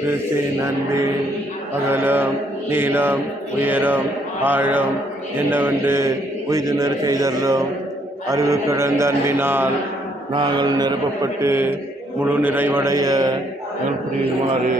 கிறிஸ்துவின் அன்பின் அகலம் நீளம் உயரம் ஆழம் என்னவென்று உய்துணர் செய்தருளும். அறிவு கடந்த அன்பினால் நாங்கள் நிரப்பப்பட்டு முழு நிறைவடைய எங்கள் புரியுமாறு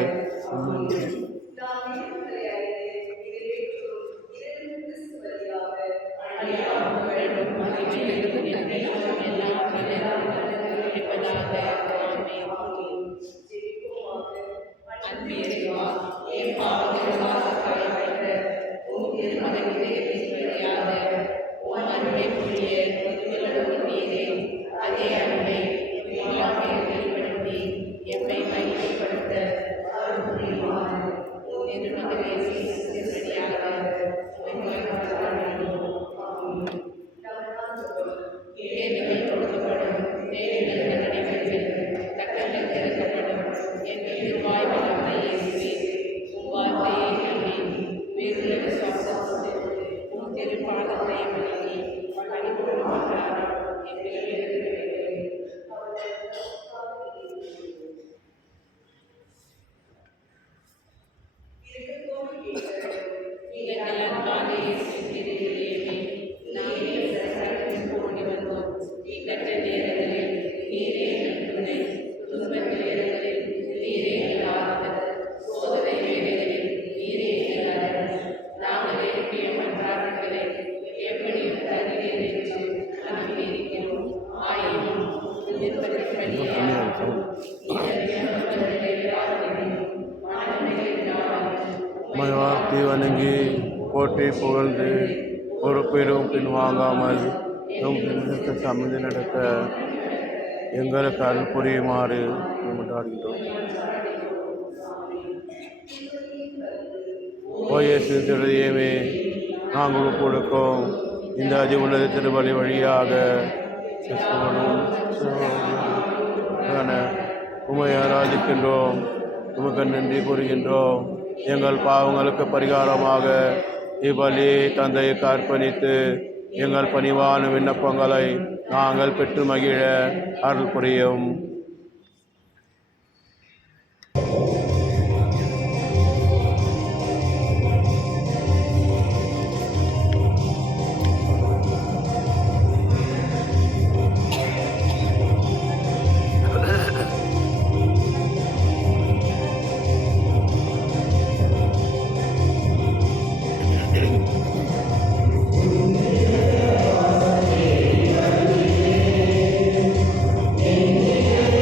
வார்த்தை வணங்கி போற்றி புகழ்ந்து ஒரு பெரும் பின்வாங்காமல் சமந்து நடக்க எங்களுக்கு அருள் புரியுமாறு கொண்டாடுகின்றோம். ஓயேசுமே நாங்கள் கொடுக்கும் இந்த அதி உள்ளது திருவழி வழியாக உமை ஆராதிக்கின்றோம். உமக்கு நன்றி கூறுகின்றோம். எங்கள் பாவங்களுக்கு பரிகாரமாக இவ்வழி தந்தைக்கு அர்ப்பணித்து எங்கள் பணிவான விண்ணப்பங்களை நாங்கள் பெற்று மகிழ அருள் புரியும். Yeah.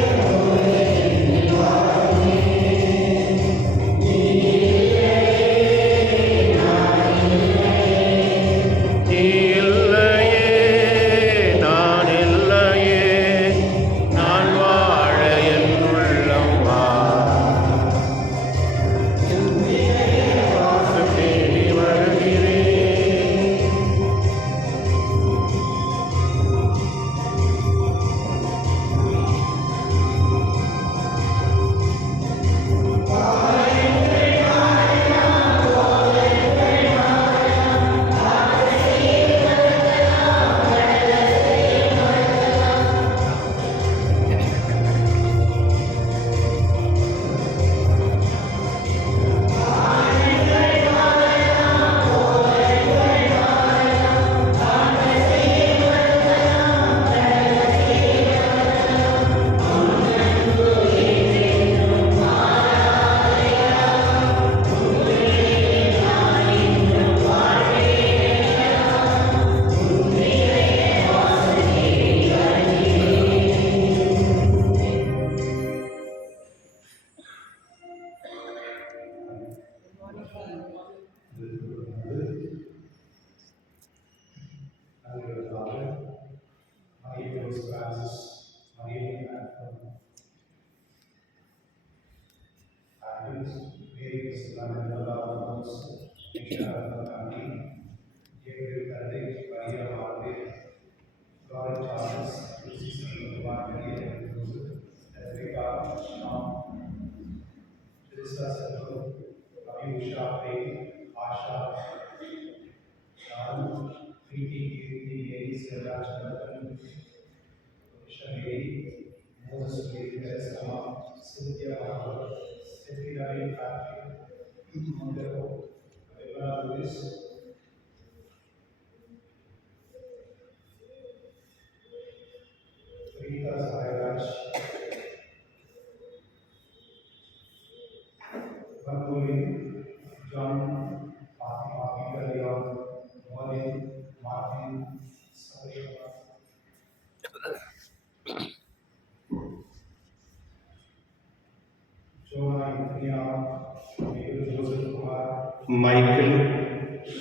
Michael,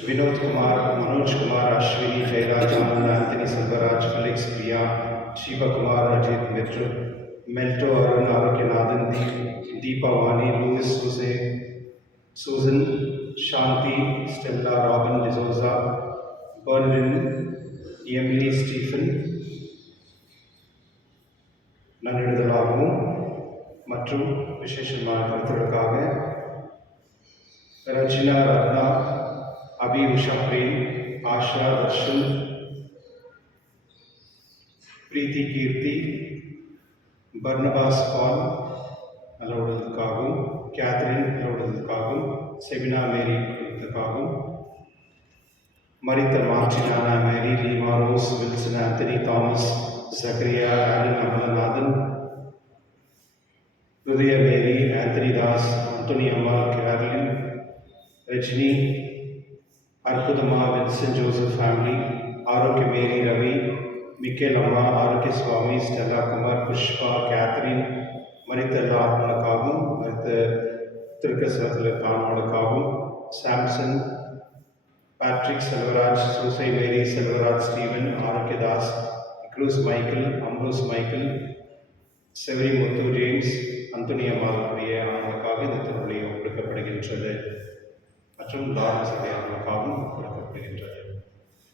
Vinod Kumar, Manoj Kumar, Ashwini, Jairaj, Anand, Anthony, Selvaraj, Felix, Priya, Shiva Kumar, Ajit, Mitru, Melto, Arun, Arukyanathan, Deepa Vani, Louis, Jose, Susan, Shanti, Stella, Robin, D'Souza, Bernardin, Emily, Stephen, நன்றிடுதலாகவும் மற்றும் விசேஷமான கருத்துகளுக்காக Rajina, Ratna, Abi, Usha, Prem, Asha, Darshan, Preethi, Keerthi, Barnabas, Paul நல்ல உடலுக்காகவும், Catherine நல்ல உடலுக்காகவும், Sebina, Mary உடலுக்காகவும், மரித்த மார்டினானா, Mary, Leema, Rose, Wilson, Anthony, Thomas, Zachariah, Alan, Amalanathan, Hridaya, Mary, Anthony Das, Anthony Ammal, Caroline, Rajini, அற்புதமா, வில்சன், ஜோசப் ஃபேமிலி, ஆரோக்கிய, மேரி, ரவி, மிக்கேல் அம்மா, ஆரோக்கிய சுவாமி, ஸ்டெல்லா குமார், புஷ்பா, கேத்ரின், மரித்த எல்லா ஆத்மாவுக்காகவும், மரித்த திருக்கசனத்தில் காணவனுக்காகவும், சாம்சன், பேட்ரிக், செல்வராஜ், சூசை, மேரி, Selvaraj, Steven, Arokiadas, இக்ரூஸ் Michael, அம்ரோஸ் Michael, செவரி முத்து, ஜேம்ஸ், அந்தோனியம்மாவுடைய ஆத்மாவுக்காக இந்த திருவிழை ஒப்புக்கப்படுகின்றது மற்றும் லாரன்ஸ் ஆத்மாவுக்காகவும் ஒப்புக்கப்படுகின்றது.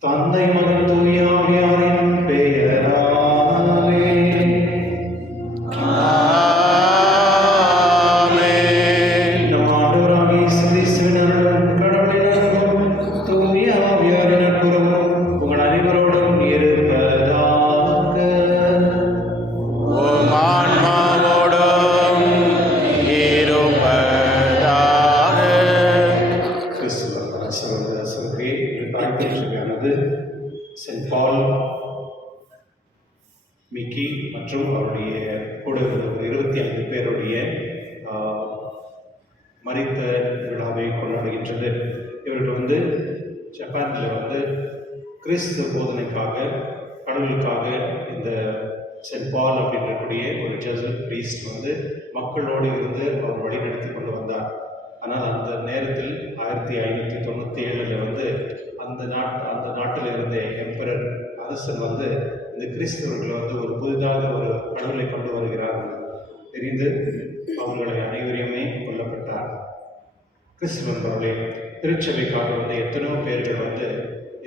தந்தை, மகன், தூய ஆவியாரின் பெயராலே ஆமென். நம் ஆண்டவராகிய இயேசு கிறிஸ்துவின் அருளும் கடவுளின் அன்பும் தூய ஆவியாரின் நட்புறவும் உங்கள் அனைவரோடும் இருப்பதாக. உம் ஆன்மாவோடும் இருப்பதாக. கிறிஸ்துவ சகோதர சகோதரியே, இன்று தாய்ப்பின் சபையானது சென்ட் பால், மிக்கி மற்றும் அவருடைய கூட 25 பேருடைய மரித்த விழாவை கொண்டாடுகின்றது. இவர்கள் ஜப்பானில் கிறிஸ்துவ போதனைக்காக, கடவுளுக்காக இந்த சென்ட் பால் அப்படின்றக்கூடிய ஒரு ஜெசுவட் பிரீஸ்ட் மக்களோடு இருந்து அவர் வழிநடத்தி கொண்டு வந்தார். ஆனால் அந்த நேரத்தில் 1597 அந்த நாட்டில் இருந்த எம்பரர் அரசன் இந்த கிறிஸ்தவர்களை ஒரு புதிதாக ஒரு கடவுளை கொண்டு வருகிறார்கள் தெரிந்து அவர்களை அனைவரையுமே கொல்லப்பட்டார். கிறிஸ்தவர்களே, திருச்சபைக்காக எத்தனையோ பேர்கள்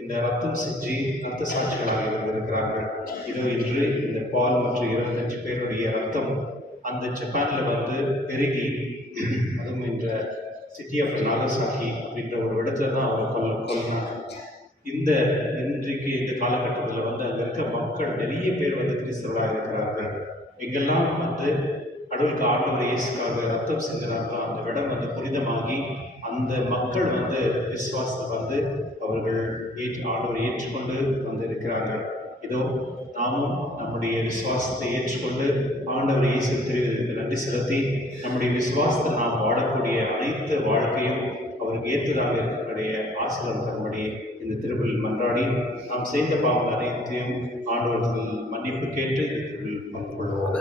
இந்த ரத்தம் செஞ்சு ரத்த சாட்சிகளாக இருந்திருக்கிறார்கள். இதோ இன்று இந்த பால் மற்றும் 25 பேருடைய ரத்தம் அந்த ஜப்பானில் பெருகி, அதுவும் இந்த சிட்டி ஆஃப் நாகசாக்கி அப்படின்ற ஒரு இடத்துல தான் அவர் கொல்லனார். இன்றைக்கு இந்த காலகட்டத்தில் அங்கே இருக்க மக்கள் நிறைய பேர் கிறிஸ்தவர்களாக இருக்கிறார்கள். எங்கெல்லாம் கடவுளுக்கு ஆண்டவர் இயேசுக்காக ரத்தம் செஞ்சார்களோ அந்த இடம் புனிதமாகி அந்த மக்கள் விசுவாசத்தை அவர்கள் ஆண்டவரை ஏற்றுக்கொண்டு இருக்கிறார்கள். இதோ நாமும் நம்முடைய விசுவாசத்தை ஏற்றுக்கொண்டு ஆண்டவர் இயேசு தெரிவதற்கு நன்றி செலுத்தி நம்முடைய விசுவாசத்தை நாம் வாழக்கூடிய அனைத்து வாழ்க்கையும் அவருக்கு ஏற்றதாக இருக்கக்கூடிய ஆசீர்வாதம் தரும்படி இந்த திருவிழில் மன்றாடி நாம் செய்த பாவங்கள் அனைத்தையும் ஆண்டவர்கள் மன்னிப்பு கேட்டு இந்த திருவிழில் பங்கு கொள்வோம்.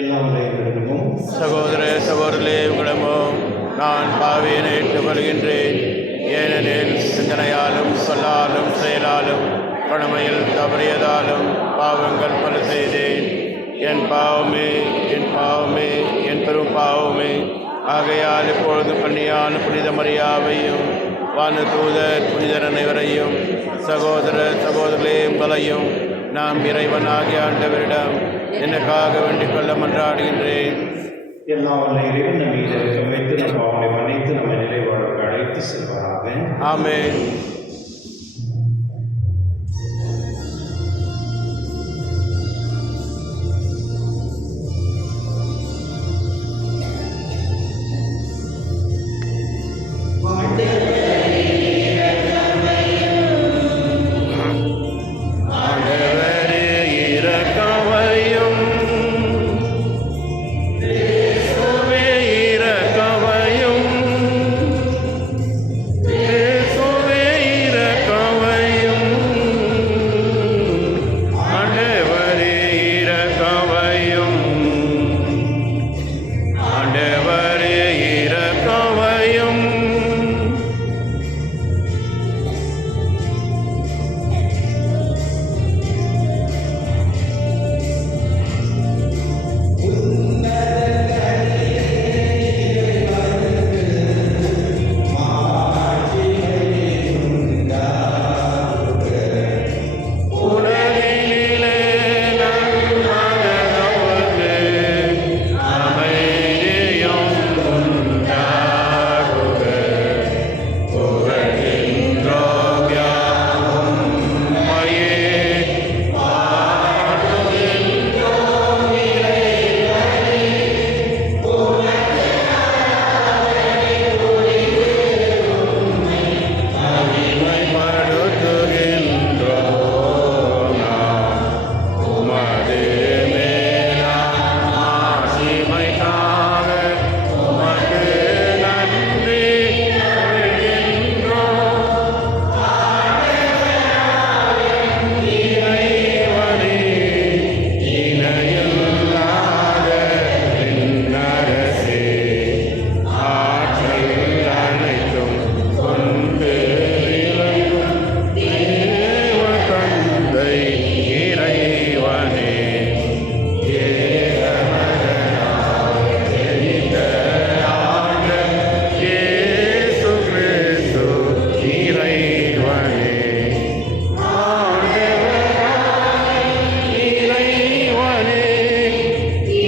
எல்லாம் இடமும் சகோதர சகோதரர்களே, உங்களிடமும் நான் பாவியனை ஏற்றுக்கொள்கின்றேன். ஏனெனில் சிந்தனையாலும் சொல்லாலும் செயலாலும் கடமையில் தவறியதாலும் பாவங்கள் பல செய்தேன். என் பாவமே, என் பாவமே, என் பெரும் பாவமே. ஆகையால் இப்பொழுது கன்னியான புனித மரியாவையும் வானதூதர் புனிதர் அனைவரையும் சகோதர சகோதரர்களே உங்களையும் நாம் இறைவனாகிய ஆண்டவரிடம் எனக்காக வேண்டிக் கொள்ள மன்றாடுகின்றேன். எல்லாம் வல்ல இறைவன் நம் மீது இரக்கம் வைத்து நம் பாவங்களை மன்னித்து நம்மை நிலை வாழ்வுக்கு அழைத்து செல்வாராக. ஆமென். ஆண்டவரே இரக்கமையும், இயேசுவே இரக்கமையும், இயேசுவே இரக்கமையும், ஆண்டவரே இரக்கமையும், ஆண்டவரே இரக்கமையும். உலகினிலே நன்மகனவர்க்கு அமைதியும் உண்டாகுக. புகழ்கின்றோம் யாவும் உம்மையே, பாடுகின்றோம் இறைவனே. மகிமைப்படுத்துகின்றோம் நாம் உமது மேலான ஆசிமைக்காக. உமக்கு நன்றி சொல்கின்றோம். இறைவனே, இணையில்லாத விண்ணரசே, ஆற்றல் அனைத்தும் கொண்டு விளங்கும் தேவ தந்தை இறைவனே, ஏகமகனாக ஜனித்த ஆண்டவர் இயேசு கிறிஸ்து இறைவனே. ஆண்டவராய் இறைவனே,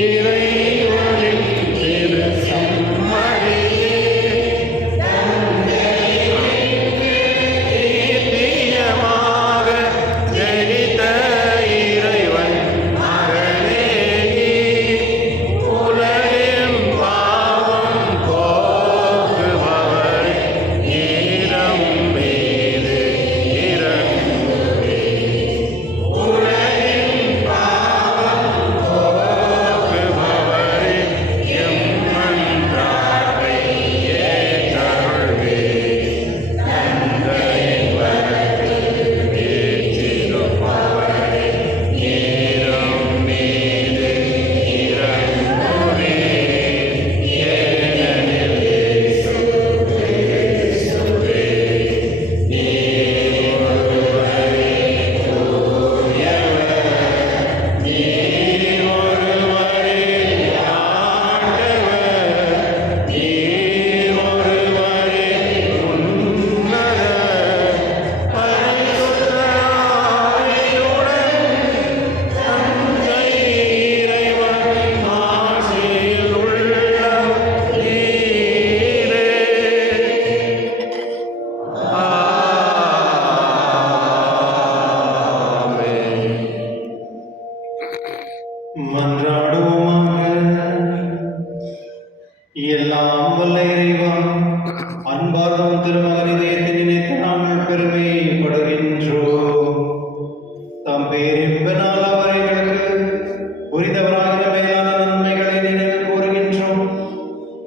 இறைவனின் திரு சம்மதியே, நித்தியமாக ஜனித்த இறைவன் மகனே நீ. உலகின் பாவம் போக்குபவரே, ஈரம் மீது இரங்குமே. உலகின் பாவம் போக்குபவரே, எம் மன்றாட்டை ஏற்றருள்வே. தந்தையின் வலத்தில் வீற்றிருப்பவரே, ஈரம் மீது இரங்குமே. ஏனெனில் இயேசு கிறிஸ்துவே, நீர் ஒருவரே தூயவர், நீர் ஒருவரே ஆண்டவர், நீர் ஒருவரே உன்னதர். பரிசுத்த ஆவியுடன் தந்தை இறைவன் ஆட்சியில் உள்ளவர் நீரே. ஆமென். மன்றாடுவோமாக. எல்லாம் வல்ல இறைவா, அன்பார்ந்த திருமகன் இதயத்தை நினைத்து நாங்கள் பெருமைப்படுகின்றோம். தாம் பேரின்பனால் அவர் எங்களுக்கு புரிந்தவராகிற மேலான நன்மைகளை நினைவு கூறுகின்றோம்.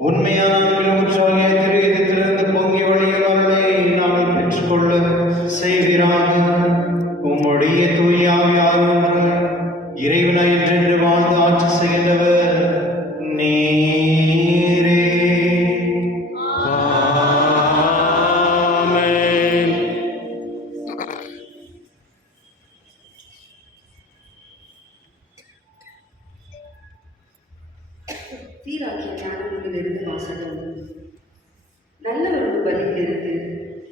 உண்மையான அன்பில் ஊற்றாகிய திரு இதயத்திலிருந்து பொங்கி வழியும் அருளை நாங்கள் பெற்றுக்கொள்ள செய்கிறாக. உம்முடைய தூய ஆவியார் ஒன்றாய் இறைவனாய் என்றென்று வாழ்ந்து ஆட்சி செய்கின்றவர் நீரே. ஆமென். மாமிசமும். நல்ல ஒரு பலியிலிருந்து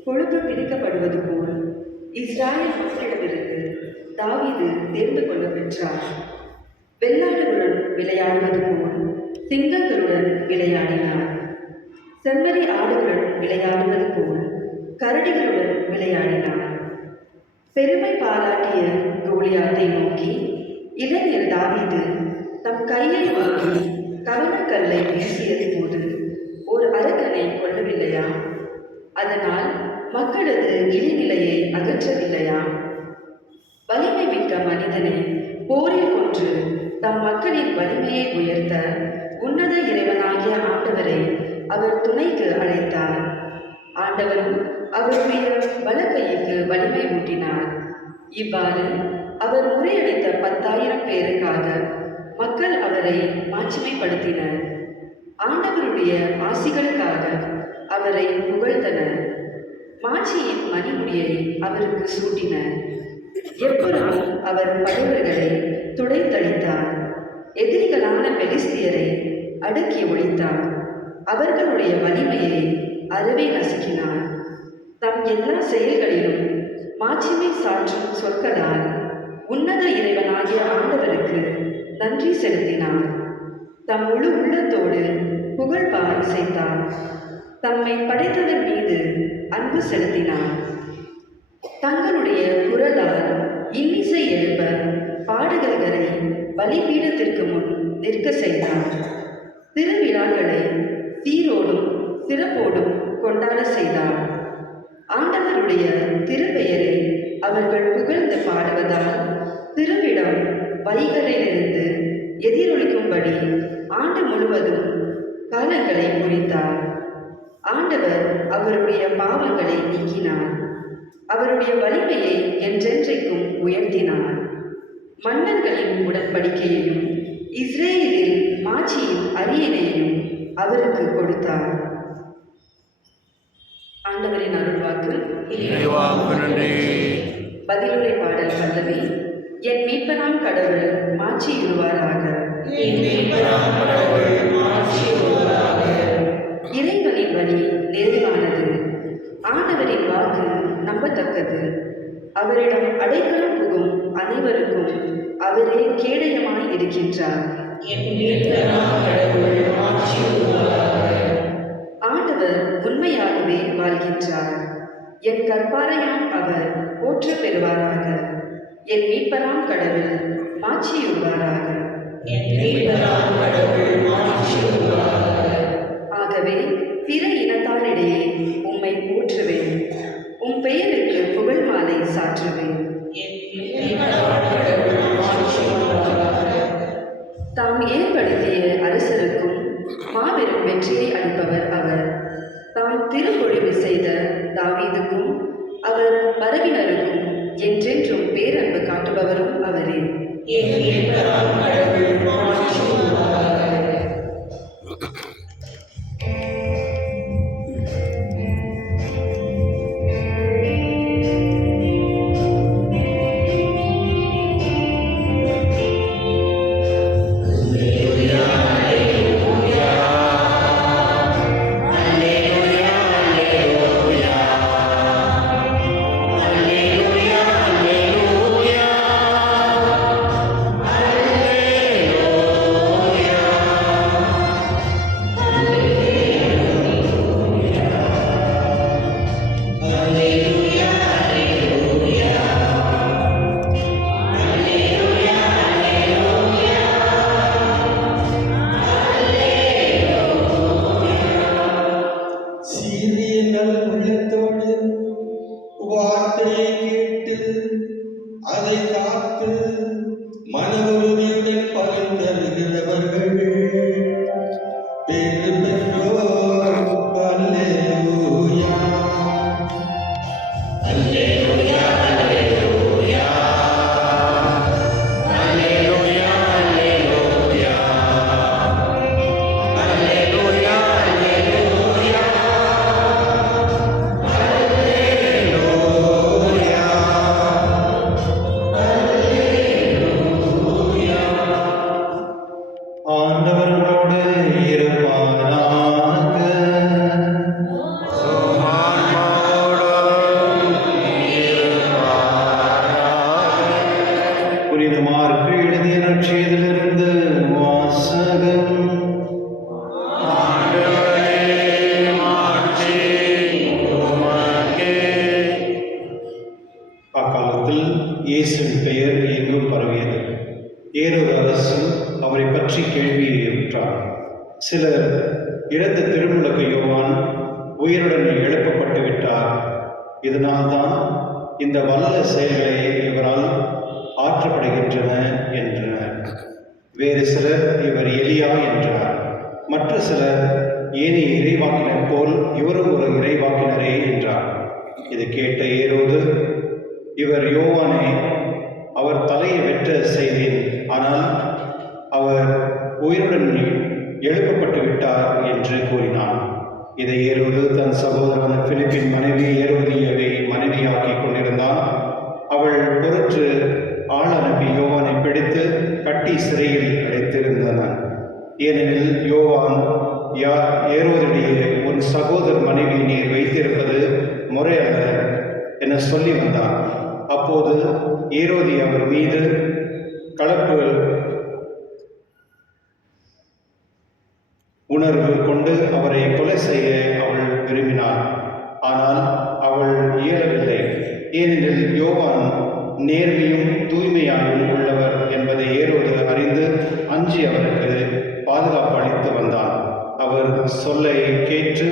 கொழுப்பு பிரிக்கப்படுவது போல் இஸ்ராயேல் மக்களிடமிருந்து தாவீது தேர்ந்து கொள்ள பெற்றார். வெள்ளாடுகளுடன் விளையாடுவது போல் சிங்கங்களுடன் விளையாடினார். செம்மறி ஆடுகளுடன் விளையாடுவது போல் கரடிகளுடன் விளையாடினார். பெருமை பாராட்டிய கோலியாத்தை நோக்கி இளைஞர் தாவீது தம் கையை வாங்கி கவனக்கல்லை வீசியது போது ஒரு அரக்கனை கொல்லவில்லையா? அதனால் மக்களது இழிநிலையை அகற்றவில்லையா? வலிமை மிக்க மனிதனை போரில் கொன்று தம் மக்களின் வலிமையை உயர்த்த உன்னத இறைவனாகிய ஆண்டவரை அவர் துணைக்கு அழைத்தார். ஆண்டவரும் அவருடைய வலக்கைக்கு வலிமை ஊட்டினார். இவ்வாறு அவர் முறியடித்த 10,000 பேருக்காக மக்கள் அவரை மாட்சிமைப்படுத்தினர். ஆண்டவருடைய ஆசிகளுக்காக அவரை புகழ்ந்தனர். மாட்சியின் மணிமுடியை அவருக்கு சூட்டினர். எப்பொழுதும் அவர் பகைவர்களை துடைத்தளித்தார். எதிரிகளான பெலிஸ்தியரை அடக்கி ஒழித்தார். அவர்களுடைய வலிமையை அறவே நசுக்கினார். தம் எல்லா செயல்களிலும் மாட்சிமை சாற்றும் சொற்களால் உன்னத இறைவனாகிய ஆண்டவருக்கு நன்றி செலுத்தினார். தம் முழு உள்ளத்தோடு புகழ்பார் இசைத்தார். தம்மை படைத்தவர் மீது அன்பு செலுத்தினார். தங்களுடைய குரலால் இன்னிசை எழுப்ப பாடகர்களை பலிபீடத்திற்கு முன் நிற்க செய்தார். திருவிழாக்களை சீரோடும் சிறப்போடும் கொண்டாட செய்தார். ஆண்டவருடைய திருப்பெயரை அவர்கள் புகழ்ந்து பாடுவதால் திருவிடம் வைகளிலிருந்து எதிரொலிக்கும்படி ஆண்டு முழுவதும் காலங்களை குறித்தார். ஆண்டவர் அவருடைய பாவங்களை நீக்கினார். அவருடைய வலிமையை என்றென்றைக்கும் உயர்த்தினார். மன்னர்களின் உடன்படிக்கையையும் இஸ்ரேலில் மாட்சியின் அரியணையையும் அவருக்கு கொடுத்தார். ஆண்டவரின் அருள்வாக்கு. நன்றி. பதிலுரை பாடல் பல்லவி. என் மீட்பனாம் கடவுள் மாட்சியுறுவாராக. இறைவனின் வழி நிறைவானது. ஆண்டவரின் வாக்கு நம்பத்தக்கது. அவரிடம் அடைக்கலம் புகும் அனைவருக்கும் அவரே கேடயமாய் இருக்கின்றார். ஆண்டவர் உண்மையாகவே வாழ்கின்றார். என் கற்பாரையாம் அவர் போற்ற பெறுவாராக. என் மீட்பராம் கடவுள் மாட்சியுறுவாராக. ஆகவே பிற இனத்தாரிடையே உம்மை போற்றுவேன். உம் பெயருக்கு புகழ் மாலை சாற்றுவேன். தாம் ஏற்படுத்திய அரசருக்கும் மாபெரும் வெற்றியை அளிப்பவர் அவர். தாம் திருப்பொழிவு செய்த தாவீதுக்கும் அவர் மரபினருக்கும் என்றென்றும் பேரன்பு காட்டுபவரும் அவரே. ஆண்டவர் காலத்தில் இயேசுவின் பெயர் எங்கும் பரவியது. ஏரோது அரசு அவரை பற்றி கேள்வியை உற்றார். சிலர், இறந்த திருமுழுக்கு யோவான் உயிருடன் எழுப்பப்பட்டு விட்டார், இதனால்தான் இந்த வல்ல செயல்களை இவரால் ஆற்றப்படுகின்றன என்றனர். வேறு சிலர், இவர் எலியா என்றார். மற்ற சிலர், ஏனைய இறைவாக்கினர் போல் இவரும் ஒரு இறைவாக்கினரே என்றார். இதை கேட்ட ஏரோது, இவர் யோவானை அவர் தலையை வெட்ட செய்தேன், ஆனால் அவர் உயிருடன் எழுப்பப்பட்டு விட்டார் என்று கூறினான். இதை ஏரோது தன் சகோதரன் பிலிப்பின் மனைவி ஏரோதியவை மனைவியாக்கி கொண்டிருந்தான். அவள் பொருட்டு ஆள் அனுப்பி யோவானை பிடித்து கட்டி சிறையில் அடைத்திருந்தனர். ஏனெனில் யோவான், ஏரோதுடைய உன் சகோதர மனைவி நீர் வைத்திருப்பது முறையல்ல என சொல்லி வந்தார். அப்போது ஏரோதி அவர் மீது கலப்பு உணர்வு கொண்டு அவரை கொலை செய்ய அவள் விரும்பினாள். ஆனால் அவள் இயலவில்லை. ஏனெனில் யோவான் நேர்மையும் தூய்மையாகவும் உள்ளவர் என்பதை ஏரோது அறிந்து அஞ்சி அவருக்கு பாதுகாப்பு அளித்து வந்தான். அவர் சொல்லை கேட்டு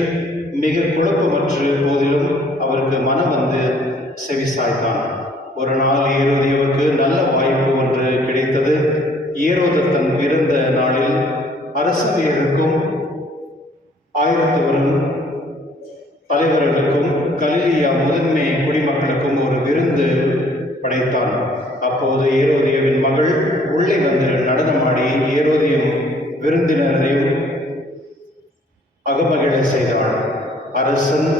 மிக குழப்பமற்ற போதிலும் அவருக்கு மனம் வந்து செவிசாய்த்தான். ஒரு நாள் ஏரோதியவுக்கு நல்ல வாய்ப்பு ஒன்று கிடைத்தது. ஏரோது தன் பிறந்த நாளில் அரசவையருக்கும் 1000 வரும் தலைவர்களுக்கும் கலிலியா முதன்மை குடிமக்களுக்கும் ஒரு விருந்து படைத்தான். அப்போது ஏரோதியவின் மகள் உள்ளே வந்து நடனமாடி ஏரோதியும் விருந்தினரையும் அகமகிழ செய்தாள். அரசன்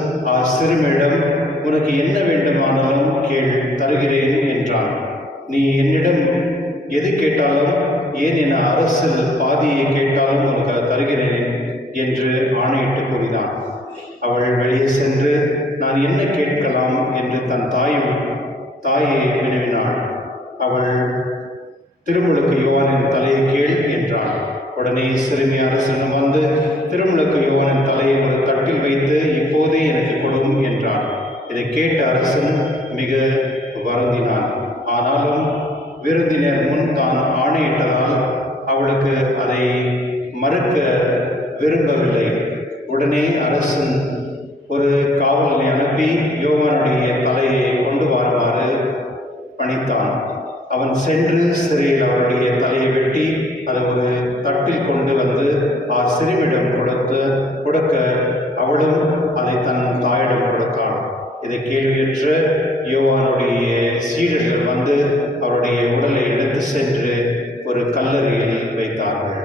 சிறுமியிடம், உனக்கு என்ன வேண்டுமானாலும் கேள், தருகிறேன் என்றான். நீ என்னிடம் எது கேட்டாலும், ஏன் என அரசில் பாதியை கேட்டாலும் உனக்கு தருகிறேன் என்று ஆணையிட்டு கூறினான். அவள் வெளியே சென்று, நான் என்ன கேட்கலாம் என்று தன் தாயை வினவினாள். அவள், திருமுழுக்கு யோவானின் தலையை கேள் என்றாள். உடனே சிறுமி அரசனும் வந்து திருமுழுக்கு யோவானின் தலையை ஒரு தட்டில் வைத்து, இப்போதே எனக்கு கொடும் என்றான். இதை கேட்ட அரசன் மிக வருந்தினான். ஆனாலும் விருந்தினர் முன் தான் ஆணையிட்டதால் அவளுக்கு அதை மறுக்க விரும்பவில்லை. உடனே அரசன் ஒரு காவலனை அனுப்பி யோவானுடைய தலையை கொண்டு வருமாறு பணித்தான். அவன் சென்று சிறையில் அவருடைய தலையை வெட்டி அதை ஒரு தட்டில் கொண்டு வந்து சிறுமியிடம் கொடுக்க அவளும் அதை தன் தாயிடம் கொடுத்தாள். இதை கேள்வியற்ற யோவானுடைய சீடர்கள் வந்து அவருடைய உடலை எடுத்து சென்று ஒரு கல்லறையில் வைத்தார்கள்.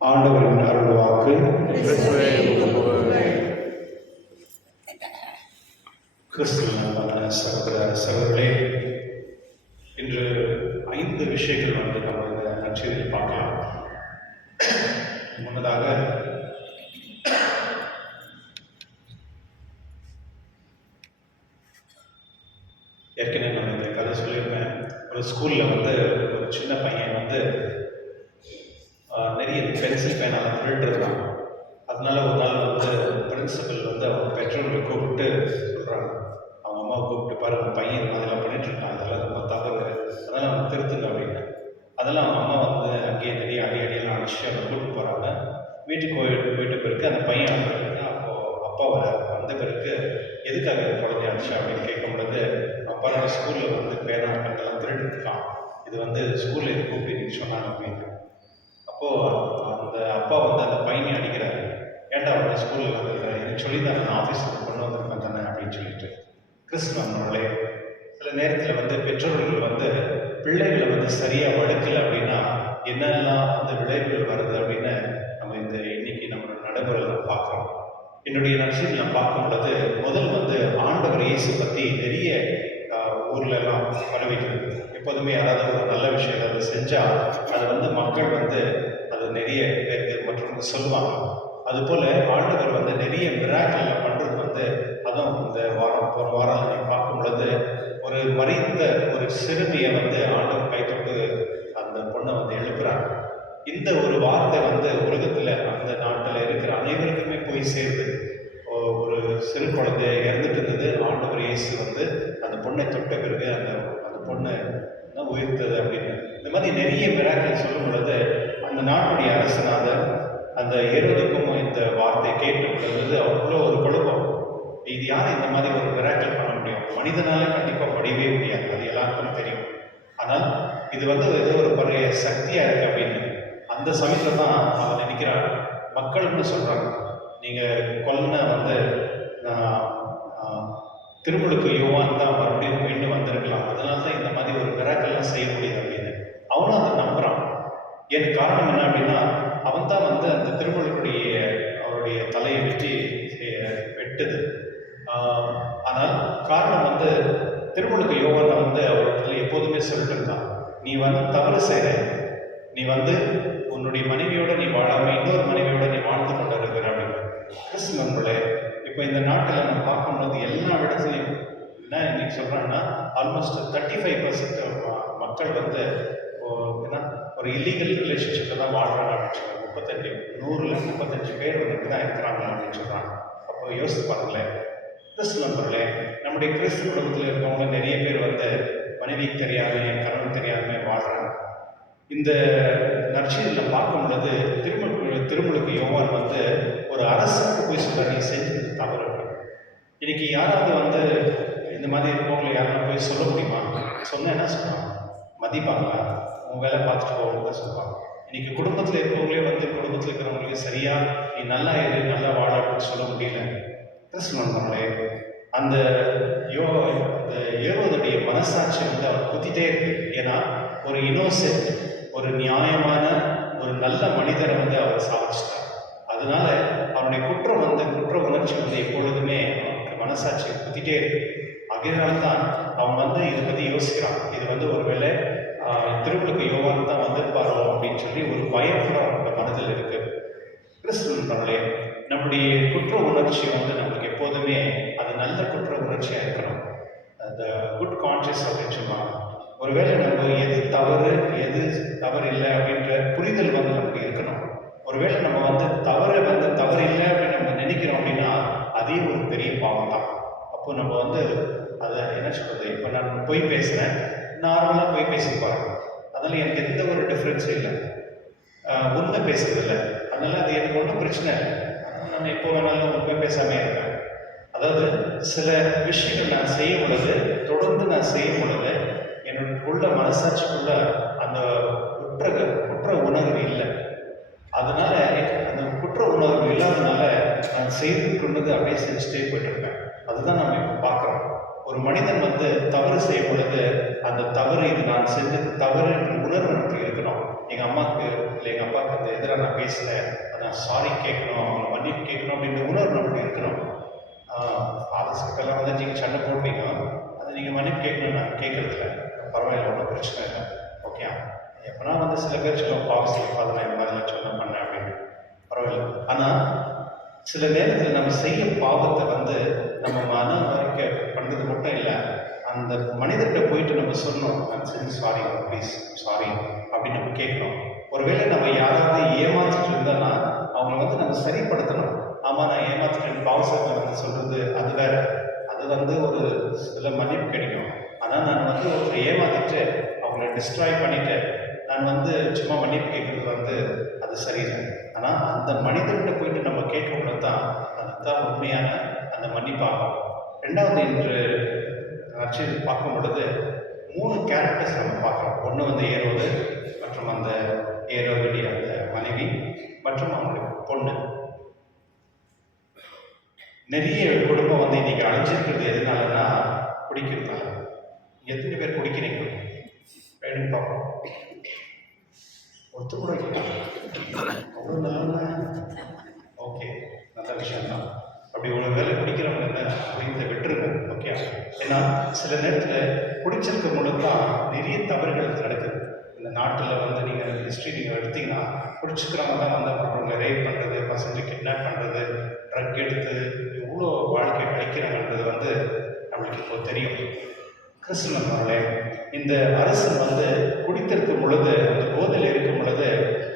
ஆண்டவரின் அருள் வாக்கு. கிறிஸ்துவ சகோதரர்களே, இன்று 5 விஷயங்கள் வந்து நம்ம இந்த நற்செய்தியில் பார்க்கலாம். முன்னதாக ஏற்கனவே நம்ம இந்த கதை சொல்லியிருப்பேன். ஒரு ஸ்கூலில் வந்து ஒரு சின்ன பையன் வந்து நிறைய பென்சில் பேனால திருட்டுருக்கான். அதனால ஒரு நாள் வந்து பிரின்சிபல் வந்து அவங்க பெற்றோர்களை கூப்பிட்டு சொல்கிறாங்க, அவங்க அம்மாவை கூப்பிட்டு, பாருங்க பையன் அதெல்லாம் பண்ணிட்டுருக்கான், அதெல்லாம் ரொம்ப தவறு, அதெல்லாம் அவங்க திருத்துங்க அப்படின்னு. அதெல்லாம் அவங்க அம்மா வந்து அங்கேயே நிறைய அடியெல்லாம் அடிச்சு அவங்க கூப்பிட்டு போகிறாங்க. வீட்டுக்கு போயிட்ட பிறகு அந்த பையன் வந்து அப்போது அப்பா வந்த பிறகு எதுக்காக குழந்தைய அடிச்சா அப்படின்னு கேட்கும்பொழுது, அப்பா நான் ஸ்கூலில் வந்து பேனா பெண்ணெல்லாம் திருட்டுருக்கான், இது வந்து ஸ்கூலில் இது கூப்பிட்டு நீங்கள் சொன்னாங்க அப்படின்னு. அப்போது அந்த அப்பா வந்து அந்த பையனை அடிக்கிறாரு. ஏன்டா அவனை ஸ்கூலில் வந்திருக்காரு, எனக்கு சொல்லி தான் நான் ஆஃபீஸுக்கு கொண்டு வந்திருக்கேன் தானே அப்படின்னு சொல்லிட்டு. கிறிஸ்துவனோடே சில நேரத்தில் வந்து பெற்றோர்கள் வந்து பிள்ளைகளை வந்து சரியாக வளர்க்கலை அப்படின்னா என்னெல்லாம் அந்த விளைவுகள் வருது அப்படின்னு நம்ம இன்னைக்கு நம்மளோட நடைமுறையில் பார்க்குறோம். என்னுடைய நட்சத்திரம் நான் பார்க்கும் பொழுது முதல் வந்து ஆண்டவர் இயேசு பற்றி நிறைய ஊர்லெல்லாம் பரவிக்கிறது. எப்போதுமே யாராவது ஒரு நல்ல விஷயம் ஏதாவது செஞ்சால் அது வந்து மக்கள் வந்து அது நிறைய பேருக்கு மற்றவங்க சொல்லுவாங்க. அதுபோல் ஆண்டவர் வந்து நிறைய மிராக்கிள் பண்ணுறது வந்து, அதுவும் இந்த போன வாரம் நீங்கள் பார்க்கும் பொழுது ஒரு மறித்த ஒரு சிறுமியை வந்து ஆண்டவர் கைத்தொட்டு அந்த பொண்ணை வந்து எழுப்புறாங்க. இந்த ஒரு வார்த்தை வந்து உலகத்தில் அந்த நாட்டில் இருக்கிற அனைவருக்குமே போய் சேருது. ஒரு சிறு குழந்தை இறந்துட்டு இருந்தது, ஆண்டவர் இயேசு வந்து பொண்ணை தொட்ட பிறகு அந்த அந்த பொண்ணு உயிர்த்தது அப்படின்னு. இந்த மாதிரி நிறைய மிராக்கள் சொல்லும் பொழுது அந்த நாட்டுடைய அரசனாக அந்த ஏரோதுக்கும் இந்த வார்த்தை கேட்டு பொழுது அவ்வளோ ஒரு குழப்பம். இது யார் இந்த மாதிரி ஒரு மிராக்கள் பண்ண முடியும்? மனிதனால கண்டிப்பாக படியவே முடியாது, அது எல்லாருக்கும் தெரியும். ஆனால் இது ஏதோ ஒரு பழைய சக்தியாக இருக்குது அப்படின்னு. அந்த சமயத்தில் தான் அவன் நினைக்கிறான், மக்கள்னு சொல்கிறாங்க, நீங்கள் கொல்ல திருமுழுக்கு யோவான் தான் மறுபடியும் மீண்டும் வந்திருக்கலாம், அதனால தான் இந்த மாதிரி ஒரு மிராக்கள்லாம் செய்ய முடியுது அப்படின்னு அவனும் அதை நம்புகிறான். எனக்கு காரணம் என்ன அப்படின்னா, அவன் தான் அந்த திருமுழுக்குடைய அவருடைய தலையை வெட்டுது. ஆனால் காரணம் திருமுழுக்கு யோவான் அவரிடத்துல எப்போதுமே சொல்லிட்டு இருந்தான், நீ தவறு செய்கிற, நீ உன்னுடைய மனைவியோட நீ வாழாம இன்னொரு மனைவியோட நீ வாழ்ந்து கொண்டு இருக்கிற அப்படின்னு. கிறிஸ்துவர்களே, இப்போ இந்த நாட்டில் நம்ம பார்க்கும்போது எல்லா இடத்துலையும் என்ன இன்னைக்கு சொல்கிறாங்கன்னா, ஆல்மோஸ்ட் 35% மக்கள் ஏன்னா ஒரு இல்லீகல் ரிலேஷன்ஷிப்பில் தான் வாழ்கிறாங்க அப்படின்னு சொல்கிறாங்க. 100-35 பேர் தான் இருக்கிறாங்க அப்படின்னு சொல்கிறாங்க. அப்போ யோசித்து பாருங்களேன் கிறிஸ்து நண்பர்களே, நம்முடைய கிறிஸ்து குடும்பத்தில் இருக்கவங்க நிறைய பேர் மனைவிக்கு தெரியாமல் கணவன் தெரியாமல் வாழ்கிறாங்க. இந்த நற்செய்தியில் பார்க்கும் பொழுது திருமுழுக்கு யோவான் ஒரு அரசுக்கு போய் சொல்ற, நீ செஞ்சது தவறு. இன்னைக்கு யாராவது இந்த மாதிரி இருக்கவங்களை யாராவது போய் சொல்ல முடியுமா? சொன்ன என்ன சொல்லுவாங்க? மதிப்பாங்களா? உன் வேலை பார்த்துட்டு போகணுன்னு சொல்லுவாங்க. இன்னைக்கு குடும்பத்தில் இருக்கவங்களே குடும்பத்தில் இருக்கிறவங்களே சரியா நீ நல்லா இரு, நல்லா வாழ அப்படின்னு சொல்ல முடியல. கிறிஸ்துவர்களே, அந்த ஏரோதுடைய மனசாட்சி அவர் குத்திட்டே இருக்கு. ஏன்னா ஒரு இன்னோசென்ட், ஒரு நியாயமான ஒரு நல்ல மனிதரை அவர் சாதிச்சிட்டார். அதனால அவனுடைய குற்ற உணர்ச்சி எப்பொழுதுமே அவனுக்கு மனசாட்சி குத்திட்டே இருக்கு. அதனால தான் அவன் இதை பற்றி யோசிக்கிறான். இது ஒருவேளை திருமுழுக்கு யோவான் தான் வந்திருப்பாரோ அப்படின்னு சொல்லி ஒரு பயம் கூட அவனோட மனதில் இருக்கு. கிறிஸ்துவர்களே, நம்முடைய குற்ற உணர்ச்சி நம்மளுக்கு எப்போதுமே அது நல்ல குற்ற உணர்ச்சியாக இருக்கணும். அந்த குட் கான்ஷியஸ் அப்படின்னு சொல்லுவாங்க. ஒருவேளை நம்ம எது தவறு எது தவறு இல்லை அப்படின்ற புரிதல் நமக்கு இருக்கணும். ஒருவேளை நம்ம தவறு தவறு இல்லை அப்படின்னு நம்ம நினைக்கிறோம் அப்படின்னா அதே ஒரு பெரிய பாவம் தான். அப்போ நம்ம அதை என்ன சொல்றது, இப்போ நான் போய் பேசுகிறேன், நார்மலாக போய் பேசி பாருங்க, அதனால் எனக்கு எந்த ஒரு டிஃப்ரென்ஸும் இல்லை. உண்மை பேசுறதில்லை, அதனால் அது எனக்கு ஒன்றும் பிரச்சனை இல்லை. நான் எப்போ வேணாலும் உண்மை பேசாமே இருக்கேன். அதாவது சில விஷயங்கள் நான் செய்யும் பொழுது, தொடர்ந்து நான் செய்யும் பொழுது என்னோட மனசாட்சிக்குள்ள அந்த குற்ற உணர்வு இல்லை. அதனால அந்த குற்ற உணர்வு இல்லாதனால நான் செய்து கொண்டது அப்படியே செஞ்சுட்டே போயிட்டு இருக்கேன். அதுதான் நம்ம இப்போ பார்க்குறோம். ஒரு மனிதன் தவறு செய்யும் பொழுது அந்த தவறு, இது நான் செஞ்சது தவறு என்ற உணர்வு எனக்கு இருக்கணும். எங்கள் அம்மாவுக்கு இல்லை எங்கள் அப்பாவுக்கு எதிராக நான் பேசுகிறேன், நான் சாரி கேட்கணும், அவங்களை மன்னிப்பு கேட்கணும் அப்படின்ற உணர்வு நமக்கு இருக்கணும். ஃபாதர்ஸ்க்கெல்லாம் நீங்கள் சண்டை போடுவீங்க, அதை நீங்கள் மன்னிப்பு கேட்கணும், நான் கேட்கறதில்ல, பரவாயில்ல, ஒன்றும் பிரச்சனை இல்லை, ஓகே. எப்போனா சில பேர் சொல்லுவோம், பாவத்தில் ஃபாதர் இந்த மாதிரிலாம் சொன்ன பண்ணேன் அப்படின்னு, பரவாயில்ல. ஆனால் சில நேரத்தில் நம்ம செய்ய பாவத்தை நம்ம மன வரைக்க பண்ணுறது மட்டும் இல்லை, அந்த மனிதர்கிட்ட போயிட்டு நம்ம சொல்லணும், நான் செஞ்சு சாரி ப்ளீஸ் சாரி அப்படின்னு நம்ம கேட்கணும். ஒருவேளை நம்ம யாராவது ஏமாற்றிட்டு இருந்தானா அவங்கள நம்ம சரிப்படுத்தணும். ஆமாம், நான் ஏமாற்றிட்டு பாவசத்தை சொல்கிறது அது வேற, அது ஒரு சில மன்னிப்பு கிடைக்கும். ஆனால் நான் ஒருத்தர் ஏமாற்றிட்டு அவங்கள டிஸ்ட்ராய் பண்ணிட்டு நான் சும்மா மன்னிப்பு கேட்குறது அது சரியில்லை. ஆனால் அந்த மனிதர்கிட்ட போயிட்டு நம்ம கேட்கும்போது தான் அதுதான் உண்மையான அந்த மன்னிப்பாகும். ரெண்டாவது, இன்று நற்செய்தி பார்க்கும் பொழுது 3 கேரக்டர்ஸ் நம்ம பார்க்குறோம். ஒன்று ஏரோது, மற்றும் அந்த ஏரோதுடைய அந்த மனைவி, மற்றும் அவங்களுடைய பொண்ணு. நிறைய குடும்பம் இன்னைக்கு அழைச்சிருக்கிறது எதனாலன்னா குடிக்கிறதுனால. எத்தனை பேர் குடிக்கிறீங்க? வேணும் பார்ப்போம். ஒருத்தர் கூட அவ்வளோ நல்லா, ஓகே, நல்ல விஷயம்தான். அப்படி ஒரு வேலை குடிக்கிறவங்க அப்படின்றத விட்டுருங்க, ஓகே. ஏன்னா சில நேரத்தில் குடிச்சிருக்கும் பொழுது தான் நிறைய தவறுகள் நடக்குது. இந்த நாட்டில் நீங்கள் ஹிஸ்ட்ரி நீங்கள் எடுத்தீங்கன்னா குடிச்சிக்கிறவங்க தான் மற்றவங்களை ரேப் பண்ணுறது, பசங்க கிட்னாப் பண்ணுறது, ட்ரக் எடுத்து எவ்வளோ வாழ்க்கை அழிக்கிறாங்கன்றது நம்மளுக்கு இப்போ தெரியும். கிறிஸ்துவர்களே, இந்த அரசன் குடித்திருக்கும் பொழுது, அந்த போதையில் இருக்கும் பொழுது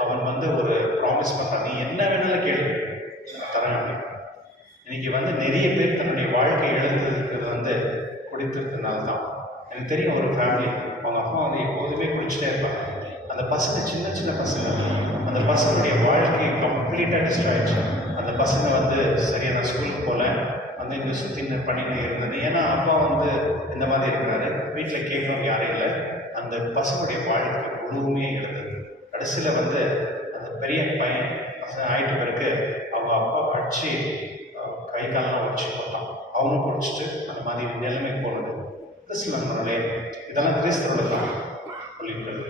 அவன் ஒரு ப்ராமிஸ் பண்ணுறான், நீ என்ன வேணாலும் கேளு தரேன். இன்னைக்கு நிறைய பேர் தன்னுடைய வாழ்க்கை இழந்திருக்கிறது குடித்திருக்கிறதுனால தான். எனக்கு தெரியும் ஒரு ஃபேமிலி, அவங்க அப்பா வந்து எப்போதுமே குடிச்சிட்டே இருப்பாங்க. அந்த பசங்க சின்ன சின்ன பசங்க, அந்த பசங்களுடைய வாழ்க்கை கம்ப்ளீட்டாக டிஸ்ட்ராய் ஆயிடுச்சு. அந்த பசங்க வந்து சரியான ஸ்கூலுக்கு போகல, வந்து இங்கே சுற்றி பண்ணிட்டு இருந்தது. ஏன்னா அப்பா வந்து இந்த மாதிரி இருக்கிறாரு, வீட்டில் கேட்கறவங்க யாரும் இல்லை. அந்த பசங்களுடைய வாழ்க்கை முழுவுமே இருந்தது. கடைசியில் வந்து அந்த பெரிய பையன் பசங்க ஆகிட்ட பிறகு அவங்க அப்பா அடிச்சு கை காலெல்லாம் உடச்சி போட்டான். அவனும் குடிச்சிட்டு அந்த மாதிரி நிலைமை போனது. கிறிஸ்துவ நண்பர்களே, இதெல்லாம் கிறிஸ்தவர்கள் தான் சொல்லியிருக்கிறது.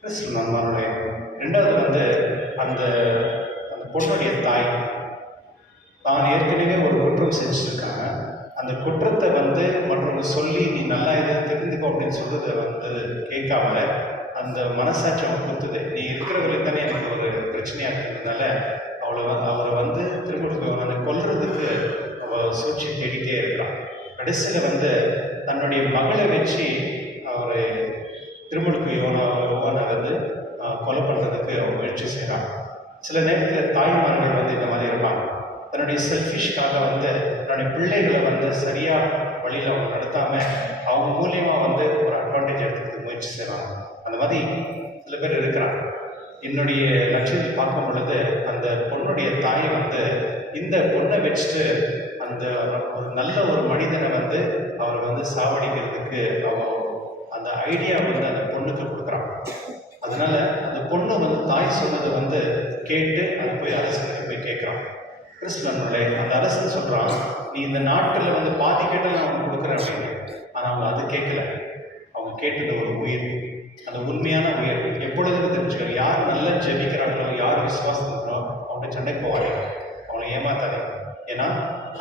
கிறிஸ்துவ நண்பர்களே, ரெண்டாவது வந்து அந்த அந்த பொண்ணுடைய தாய் தான் ஏற்கனவே ஒரு குற்றம் செஞ்சுருக்காங்க. அந்த குற்றத்தை வந்து மற்றவங்க சொல்லி நீ நல்லா இதை தெரிந்துக்கோ அப்படின்னு சொல்றதை வந்து கேட்காம அந்த மனசாட்சி அவன் கொடுத்தது. நீ இருக்கிறவங்களுக்கு தானே எனக்கு ஒரு பிரச்சனையாக இருக்கிறதுனால அவரை வந்து திருமணத்தை கொல்றதுக்கு அவள் சூழ்ச்சி தேடிட்டே இருக்கிறான். கடைசியில் வந்து தன்னுடைய மகளை வச்சு அவர் திருமணக்கு யோவானை வந்து கொலை பண்ணுறதுக்கு அவன் முயற்சி செய்கிறான். சில நேரத்தில் தாய்மார்கள் வந்து இந்த மாதிரி இருப்பாங்க. தன்னுடைய செல்ஃபிஷ்காக வந்து தன்னுடைய பிள்ளைகளை வந்து சரியாக வழியில் அவங்க நடத்தாமல் அவங்க மூலியமாக வந்து ஒரு அட்வான்டேஜ் எடுத்துக்கிறதுக்கு முயற்சி செய்கிறாங்க. அந்த மாதிரி சில பேர் இருக்கிறாங்க. என்னுடைய லட்சியத்தில் பார்க்கும் பொழுது அந்த பொண்ணுடைய தாய் வந்து இந்த பொண்ணை வச்சுட்டு அந்த ஒரு நல்ல ஒரு மனிதனை வந்து அவர் வந்து சாவடிக்கிறதுக்கு அவன் அந்த ஐடியா வந்து அந்த பொண்ணுக்கு கொடுக்குறான். அதனால அந்த பொண்ணு வந்து தாய் சொன்னதை வந்து கேட்டு அது போய் அரசனுக்கு போய் கேட்குறான். கிறிஸ்துவனுடைய அந்த அரசன் சொல்கிறான், நீ இந்த நாட்டில் வந்து பாதி கேட்டால் நான் அவனுக்கு கொடுக்குறேன் அப்படின்னு. ஆனால் அவங்க அது கேட்கல. அவங்க கேட்டது ஒரு உயிர், அந்த உண்மையான உயிர். எப்பொழுதுமே தெரிஞ்சுக்கணும், யார் நல்லா ஜெபிக்கிறாங்களோ, யார் விசுவாசத்துக்கிறோ அவங்கள்ட்ட சண்டை போவாங்க, அவங்களை ஏமாத்தாது. ஏன்னா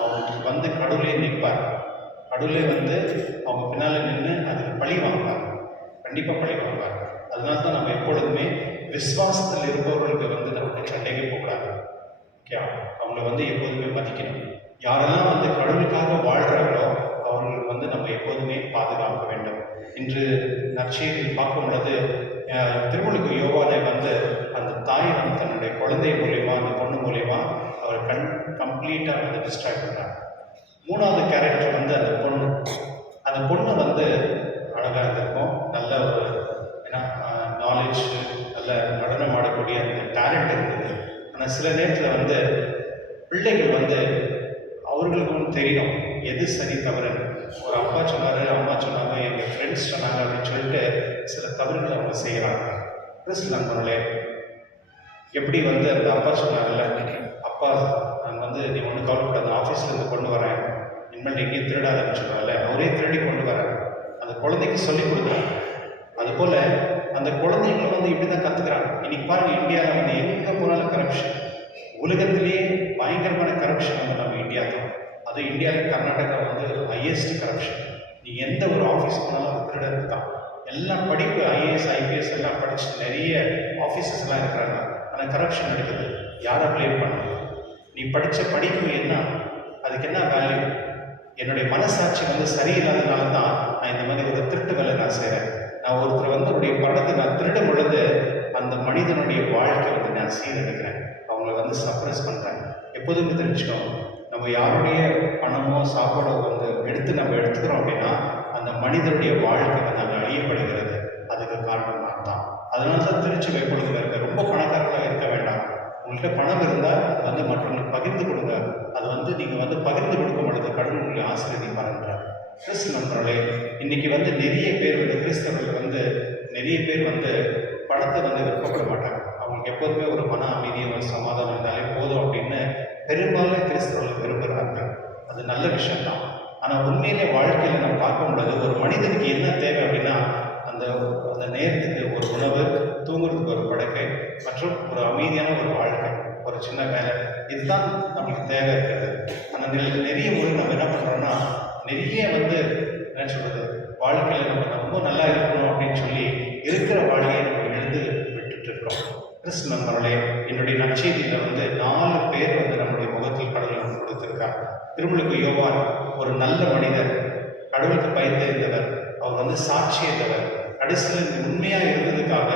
அவங்களுக்கு வந்து கடவுளே நிற்பார். கடவுளே வந்து அவங்க பின்னால் நின்று அதுக்கு பழி வாங்குவார், கண்டிப்பாக பழி வாங்குவார். அதனால தான் நம்ம எப்பொழுதுமே விசுவாசத்தில் இருப்பவர்களுக்கு வந்து நம்ம சண்டைக்கு போகக்கூடாது. ஓகே, அவங்கள வந்து எப்போதுமே மதிக்கணும். யாரெல்லாம் வந்து கடவுளுக்காக வாழ்கிறாங்களோ அவர்களுக்கு வந்து நம்ம எப்போதுமே பாதுகாக்க வேண்டும். இன்று நற்செய்தியில் பார்க்கும் பொழுது திருமுழுக்கு யோவானை வந்து அந்த தாய் வந்து தன்னுடைய குழந்தை மூலியமா அந்த பொண்ணு மூலியமா அவர் கம்ப்ளீட்டாக வந்து டிஸ்ட்ராக்ட் பண்ணுறாங்க. மூணாவது கேரக்டர் வந்து அந்த பொண்ணு. அந்த பொண்ணு வந்து அழகாக இருந்திருக்கும், நல்ல ஒரு நாலேஜ், நல்ல நடனம் ஆடக்கூடிய அந்த டேலண்ட் இருந்தது. ஆனால் சில நேரத்தில் வந்து பிள்ளைகள் வந்து அவர்களுக்கும் தெரியணும் எது சரி தவறுன்னு. ஒரு அப்பா சொன்னார், அம்மா சொன்னாங்க, எங்கள் ஃப்ரெண்ட்ஸ் சொன்னாங்க அப்படின்னு சொல்லிட்டு சில தவறுகளை அவங்க செய்கிறாங்க. கிறிஸ்து நண்பர்களே, எப்படி வந்து அந்த அப்பா சொன்னாங்கல்ல, அப்பா நான் வந்து நீ ஒன்றும் கவலைப்படாத, ஆஃபீஸ்லேருந்து கொண்டு வரேன், இனிமேல் எங்கேயும் திருடாதுன்னு சொன்னால அவரே திருடி கொண்டு வரேன், அந்த குழந்தைக்கு சொல்லிக் கொடுக்குறாங்க. அதுபோல் அந்த குழந்தைங்களும் வந்து இப்படி தான் கற்றுக்குறாங்க. இன்னைக்கு பாருங்கள், இந்தியாவில் வந்து எங்கே போனாலும் கரப்ஷன். உலகத்திலேயே பயங்கரமான கரப்ஷன் வந்து நம்ம இந்தியா தான். அதுவும் இந்தியாவில் கர்நாடகா வந்து ஹையஸ்ட் கரப்ஷன். நீ எந்த ஒரு ஆஃபீஸ் போனாலும் திருடர் தான். எல்லாம் படிப்பு ஐஏஎஸ் ஐபிஎஸ் எல்லாம் படிச்சு நிறைய ஆஃபீஸர்ஸ் எல்லாம் இருக்கிறாங்க. ஆனால் கரப்ஷன் எடுக்குது. யாரை ப்ளேம் பண்ணணும்? நீ படித்த படிப்பு என்ன, அதுக்கு என்ன வேல்யூ? என்னுடைய மனசாட்சி வந்து சரியில்லாதனால தான் நான் இந்த மாதிரி ஒரு திருட்டு வேலை நான் செய்கிறேன். நான் ஒருத்தர் வந்து அவருடைய பணத்தை நான் திருடும் பொழுது அந்த மனிதனுடைய வாழ்க்கை வந்து நான் சீரழிக்கிறேன், அவங்கள வந்து சப்ரஸ் பண்ணுறேன். எப்போதுமே தெரிஞ்சுக்கணும், நம்ம யாருடைய பணமோ சாப்பாடோ வந்து நம்ம எடுத்துக்கிறோம் அப்படின்னா அந்த மனிதனுடைய வாழ்க்கை வந்து அங்கே அழியப்படுகிறது. அதுக்கு காரணம் நான் தான். அதனால தான் திருச்சி எப்பொழுதுமே இருக்க ரொம்ப பணக்காரர்களாக இருக்க வேண்டாம். உங்கள்கிட்ட பணம் இருந்தால் அது வந்து மற்றவங்களுக்கு பகிர்ந்து கொடுங்க. அது வந்து நீங்கள் வந்து பகிர்ந்து கொடுக்கும் பொழுது கடவுள் உங்களை ஆசீர்வதிப்பார்ன்றார். கிறிஸ்து நண்பர்களே, இன்னைக்கு வந்து நிறைய பேர் வந்து கிறிஸ்தவர்கள் வந்து நிறைய பேர் வந்து பணத்தை வந்து விருப்பப்பட மாட்டாங்க. அவங்களுக்கு எப்போதுமே ஒரு மன அமைதி, ஒரு சமாதானம் இருந்தாலே போதும் அப்படின்னு பெரும்பாலும் கிறிஸ்தவர்கள் விரும்புகிறார்கள். அது நல்ல விஷயம்தான். ஆனால் உண்மையிலே வாழ்க்கையில் நம்ம பார்க்கும் பொழுது ஒரு மனிதனுக்கு என்ன தேவை அப்படின்னா அந்த அந்த நேரத்துக்கு ஒரு உணவு, தூங்குறதுக்கு ஒரு படுக்கை மற்றும் ஒரு அமைதியான ஒரு வாழ்க்கை, ஒரு சின்ன வேலை, இதுதான் நம்மளுக்கு தேவை இருக்கிறது. ஆனால் நிறைய முறை நம்ம என்ன பண்ணுறோம்னா நிறைய வந்து என்ன சொல்கிறது, வாழ்க்கையில் நம்ம ரொம்ப நல்லா இருக்கணும் அப்படின்னு சொல்லி இருக்கிற வாழ்க்கையை நம்ம எழுந்து விட்டுட்டு இருக்கிறோம். கிறிஸ்து நண்பர்களே, என்னுடைய நற்செய்தியில் வந்து 4 பேர் வந்து நம்முடைய முகத்தில் கடவுள் கொடுத்திருக்கார். திருமுழுக்கு யோவான் ஒரு நல்ல மனிதர், கடவுளுக்கு பயந்து இருந்தவர், அவர் வந்து சாட்சி இருந்தவர், கடைசியில் உண்மையாக இருந்ததுக்காக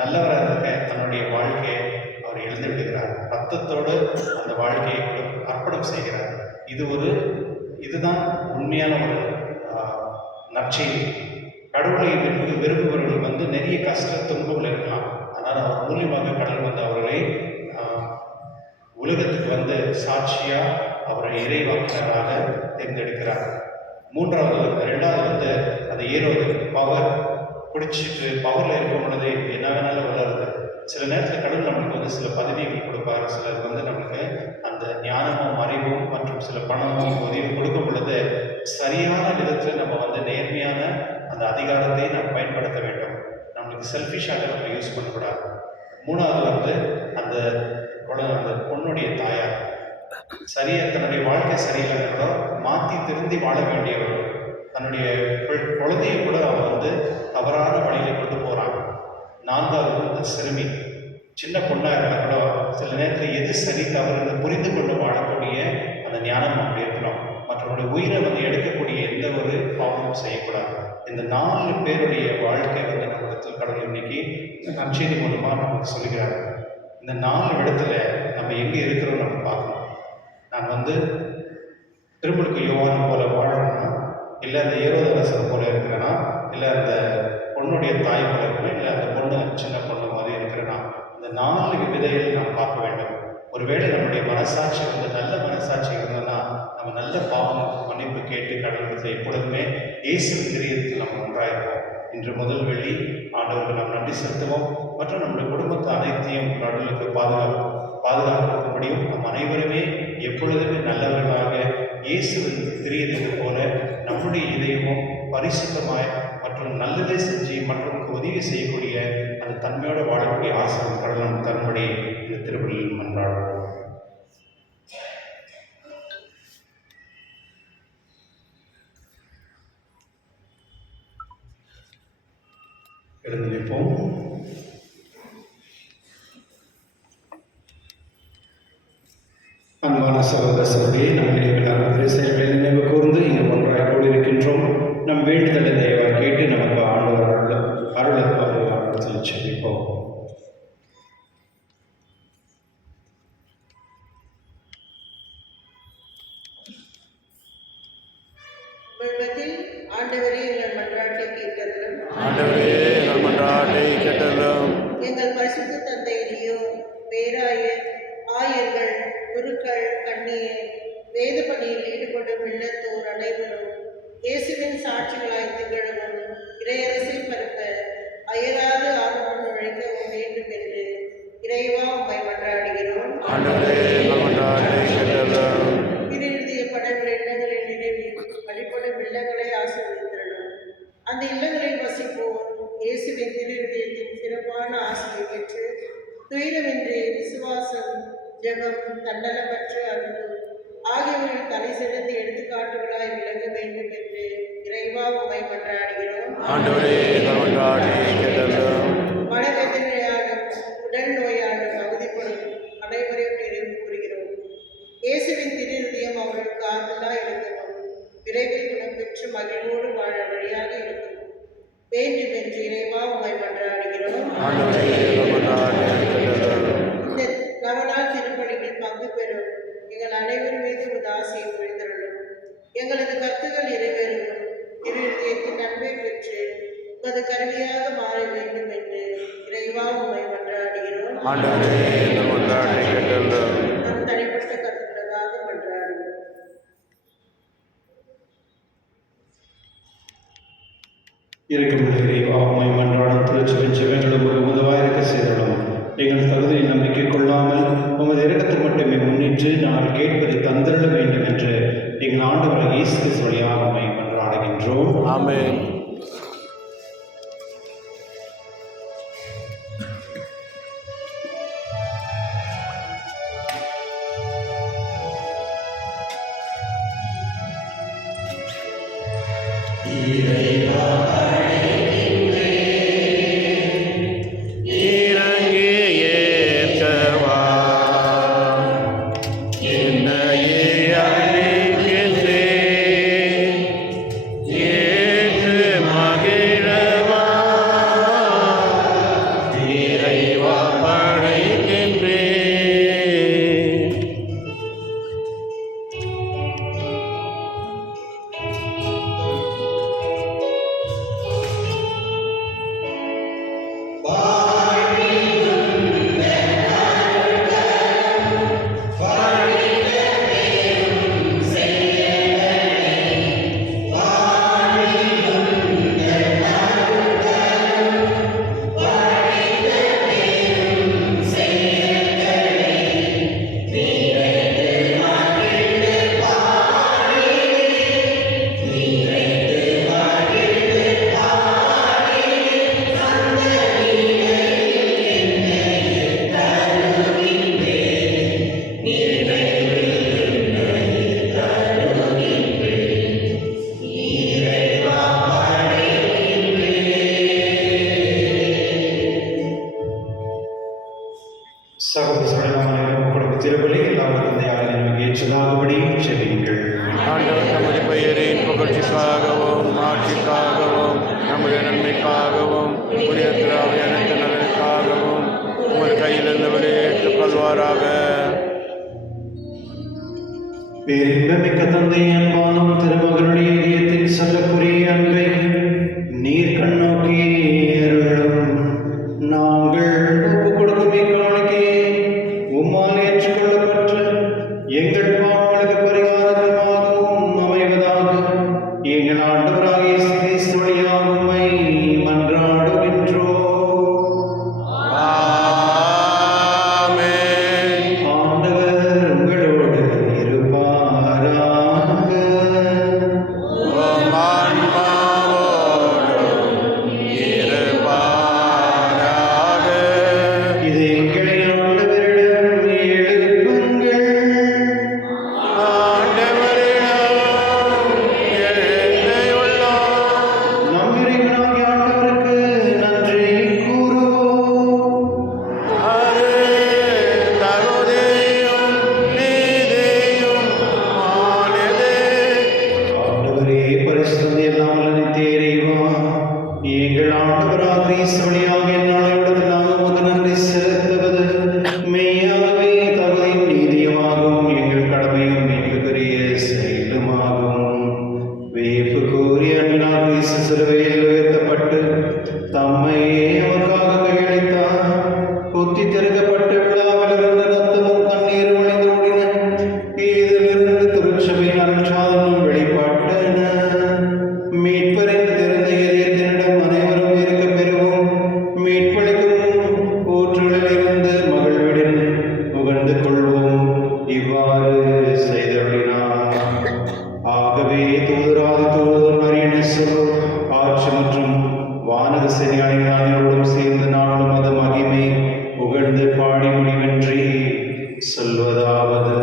நல்லவராக இருக்க தன்னுடைய வாழ்க்கையை அவர் எழுந்து விடுகிறார். ரத்தத்தோடு அந்த வாழ்க்கையை அர்ப்பணம் செய்கிறார். இதுதான் உண்மையான ஒரு நற்செய்தி. கடவுளை விரும்புபவர்கள் வந்து நிறைய கஷ்ட துன்பங்கள் இருக்கலாம். ஆனால் அவர் மூலியமாக கடவுள் வந்து அவர்களை உலகத்துக்கு வந்து சாட்சியா அவரை இறைவாக்கினராக தேர்ந்தெடுக்கிறார். ரெண்டாவது வந்து அந்த ஏரோது பவர் பிடிச்சிட்டு பவரில் இருக்கும் பொழுது என்ன வேணாலும் வளருது. சில நேரத்தில் கடவுள் நம்மளுக்கு வந்து சில பதவிகள் கொடுப்பார். சிலர் வந்து நம்மளுக்கு அந்த ஞானமும் அறிவும் மற்றும் சில பணமும் உதவி கொடுக்கும் பொழுது சரியான விதத்தில் நம்ம வந்து நேர்மையான அந்த அதிகாரத்தை நம்ம பயன்படுத்த வேண்டும். நம்மளுக்கு செல்ஃபிஷாக நம்ம யூஸ் பண்ணக்கூடாது. மூணாவது வந்து அந்த பொண்ணுடைய தாயார் தன்னுடைய வாழ்க்கை சரியில்லைன்னா கூட மாற்றி திருந்தி வாழ வேண்டியவர். தன்னுடைய குழந்தையை கூட அவன் வந்து தவறான வழியில் கொண்டு போகிறான். நான்காவது வந்து சிறுமி, சின்ன பொண்ணாக இருந்தால் கூட சில நேரத்தில் எது சரி தவறுன்னு புரிந்து கொண்டு வாழக்கூடிய அந்த ஞானம் அப்படி இருக்கணும். மற்றவருடைய உயிரை வந்து எடுக்கக்கூடிய எந்த ஒரு பாவமும் செய்யக்கூடாது. இந்த 4 பேருடைய வாழ்க்கை வந்து நம்மிடத்தில் கடவுள் இன்னைக்கு நற்செய்தி மூலமாக நமக்கு சொல்கிறார். இந்த 4 இடத்துல நம்ம எங்கே இருக்கிறோம் நம்ம பார்க்கணும். நான் வந்து திருமுழுக்கு யோவான் போல வாழணும்னா, இல்லை அந்த ஏரோதரசன் போல இருக்கிறேன்னா, இல்லை அந்த பொண்ணுடைய தாய் போல இருக்கிறேன், இல்லை அந்த பொண்ணு சின்ன பொண்ணு மாதிரி இருக்கிறேன்னா, இந்த 4 விதைகள் நாம் பார்க்க வேண்டும். ஒருவேளை நம்முடைய மனசாட்சி வந்து நல்ல மனசாட்சி இருந்ததுன்னா நம்ம நல்ல பாவம் மன்னிப்பு கேட்டு கடவுளத்தை எப்பொழுதுமே இயேசுவின் திரியத்தில் நம்ம ஒன்றாயிருப்போம். இன்று முதல் வெள்ளி ஆண்டவருக்கு நாம் நன்றி செலுத்துவோம். மற்றும் நம்முடைய குடும்பத்தை அனைத்தையும் கடவுளுக்கு பாதுகாக்கும்படியும் நம் அனைவருமே எப்பொழுதுமே நல்லவர்களாக இயேசுவின் திரியத்தை போல நம்முடைய இதயமும் பரிசுத்தமாய் மற்றும் நல்லதை செஞ்சு மற்றவங்களுக்கு உதவி செய்யக்கூடிய அந்த தன்மையோடு வாழக்கூடிய ஆசிரியர் கடவுள் தன்னுடைய இந்த திருப்பலியில் மன்றாடுவோம். எழுந்திருப்போம். அன்பான சகோதர சகோதரியை நம்முடைய செயல்களை நினைவு கூர்ந்து இங்கு ஒன்றாக கூடியிருக்கின்றோம். நம் வேண்டுதலை தயவாக கேட்டு நமக்கு ஆண்டவர் அருள் செல்விப்போம். ஆண்டவரே எங்கள் மன்றாட்டை கேட்டருளும். ஆண்டவரே எங்கள் மன்றாட்டை கேட்டருளும். எங்கள் பரிசுத்த தந்தையிலேயோ பேராயர், ஆயர்கள், குருக்கள், கண்ணியர், வேத பணியில் ஈடுபடும் இல்லத்தோர் அனைவரும் இயேசுவின் சாட்சிகளாய் திகழவும் இறையரசை பரப்ப அயராது ஆர்வம் உழைக்கவும் வேண்டும் என்று இறைவா உம்மை மன்றாடுகிறோம். திருநிதிய படங்கள் இல்லங்களில் நினைவு வழிபடும் இல்லங்களை ஆசீர்வதித்தருளும். அந்த இல்லங்களில் வசிப்போர் இயேசுவின் திருநிதியத்தின் சிறப்பான ஆசையை பெற்று துயரமின்றி விசுவாசம், ஜெபம், தன்னலமற்ற அன்பு ஆகியவர்கள் தலை சிறந்து எடுத்துக்காட்டுகளாய் விளங்க வேண்டும் என்று இறைவா உம்மை மன்றாடுகிறோம். மனவேதனையாலும் உடல் நோயாலும் அவதிப்படும் அனைவரையும் நினைவு கூறுகிறோம். இயேசுவின் திருநிதியம் அவர்களுக்கு ஆறுதலாய் இருக்கணும், விரைவில் குணம் பெற்று மகிழ்வோடு வாழ வழியாக இருக்கணும் வேண்டும் என்று இறைவா உம்மை மன்றாடுகிறோம். இந்த நவநாள் திருப்பலியில் பங்கு பெறும் எங்கள் அனைவர் மீது உதாசியை பொழிந்தருளும். எங்களது கருத்துகள் நிறைவேறும் திருநிதியத்தின் நன்மை பெற்று உமது கருவியாக மாற வேண்டும் என்று இறைவா உம்மை மன்றாடுகிறோம். நம் தனிப்பட்ட கருத்துக்களுக்காக மன்றாடுகிறோம். இருக்கும் இறைவா உம்மை மன்றாடும் திருச்சபை ஜெபங்களும் ஒரு உதவாயிருக்க செய்தலும். எங்கள் தகுதியை நம்பிக்கை கொள்ளாமல் உமது இரக்கத்தை மட்டுமே முன்னின்று நாங்கள் கேட்பதை தந்திருட வேண்டும் என்று எங்கள் ஆண்டவர் இயேசு கிறிஸ்து வழியாக உம்மை மன்றாடுகின்றோம். ஆமென். மீட்புக்காகவும் ஆட்சிக்காகவும் நம்முடைய நன்மைக்காகவும் புனித திராவியனுக்கு நலனுக்காகவும் உங்கள் கையிலிருந்து வெளியேற்றுக்கொள்வாராக. பேரின்பமிக்க தந்தை அன்பானும் திருமகனுடைய இதயத்தின் சொல்லக்கூடிய அன்பை நீர் கண்ணோக்கி அருளும். நாங்கள் ஒப்புக் கொடுக்கும் இக்காணிக்கையை உம்மால் ஏற்றுக்கொள்ளப்பட்ட எங்கள் பாவங்களுக்கு பரிகாரமாகவும் அமைவதாக எங்கள் ஆண்டவராகிய இயேசு கிறிஸ்து வழியாக உம்மை மன்றாடுகின்றோம். ஆமென். ஆண்டவர் உங்களோடு இருப்பாராக. உம் ஆன்மாவோடும் இருப்பாராக. இது எங்களை ஆண்டவரிடம் எழுப்புங்கள். ஆண்டவரிடம் எழுந்துள்ளோம். நம் இறைவனாகிய ஆண்டவருக்கு நன்றி கூறுவோம். அது தகுதியும் நீதியும் ஆனதே. ஆண்டவரே பரிசுத்தம் எல்லாம் நித்திய இறைவா, எங்கள் ஆண்டவராக கிறிஸ்து வழியாக எந்நாளையுடன் நாங்கள் உமக்கு நன்றி செலுத்துவது மெய்யாகவே தகுதியும் நீதியுமாகும், எங்கள் கடமையும் மீட்புக்குரிய செயலுமாகும். வியப்பு கூறிய அன்பினால் கிறிஸ்து சிலுவையில் உயர்த்தப்பட்டு தம்மையே அவருக்காக கையளித்தார். குத்தி தெருக்கப்பட்டு விழாவிலிருந்து ரத்தமும் தண்ணீரும் வழிந்து ஓடின. இதிலிருந்து திருச்சபையின் அருட்சாதனம் வெளிப்பட்டன. மீட்பரின் திறந்த இதயத்தினிடம் அனைவரும் இருக்கப் பெறுவோம். மீட்பளிக்கும் ஊற்றுகளில் இருந்து மகிழ்வுடன் முகழ்ந்து கொள்வோம். இவ்வாறு செய்தருளினார். ஆகவே தூதராதி தூதர் அரியணேசர் ஆட்சி மற்றும் வானக சேனையாளர்களோடும் சேர்ந்து நாளும் அது மகிமை புகழ்ந்து பாடி முடிவின்றி சொல்வதாவது.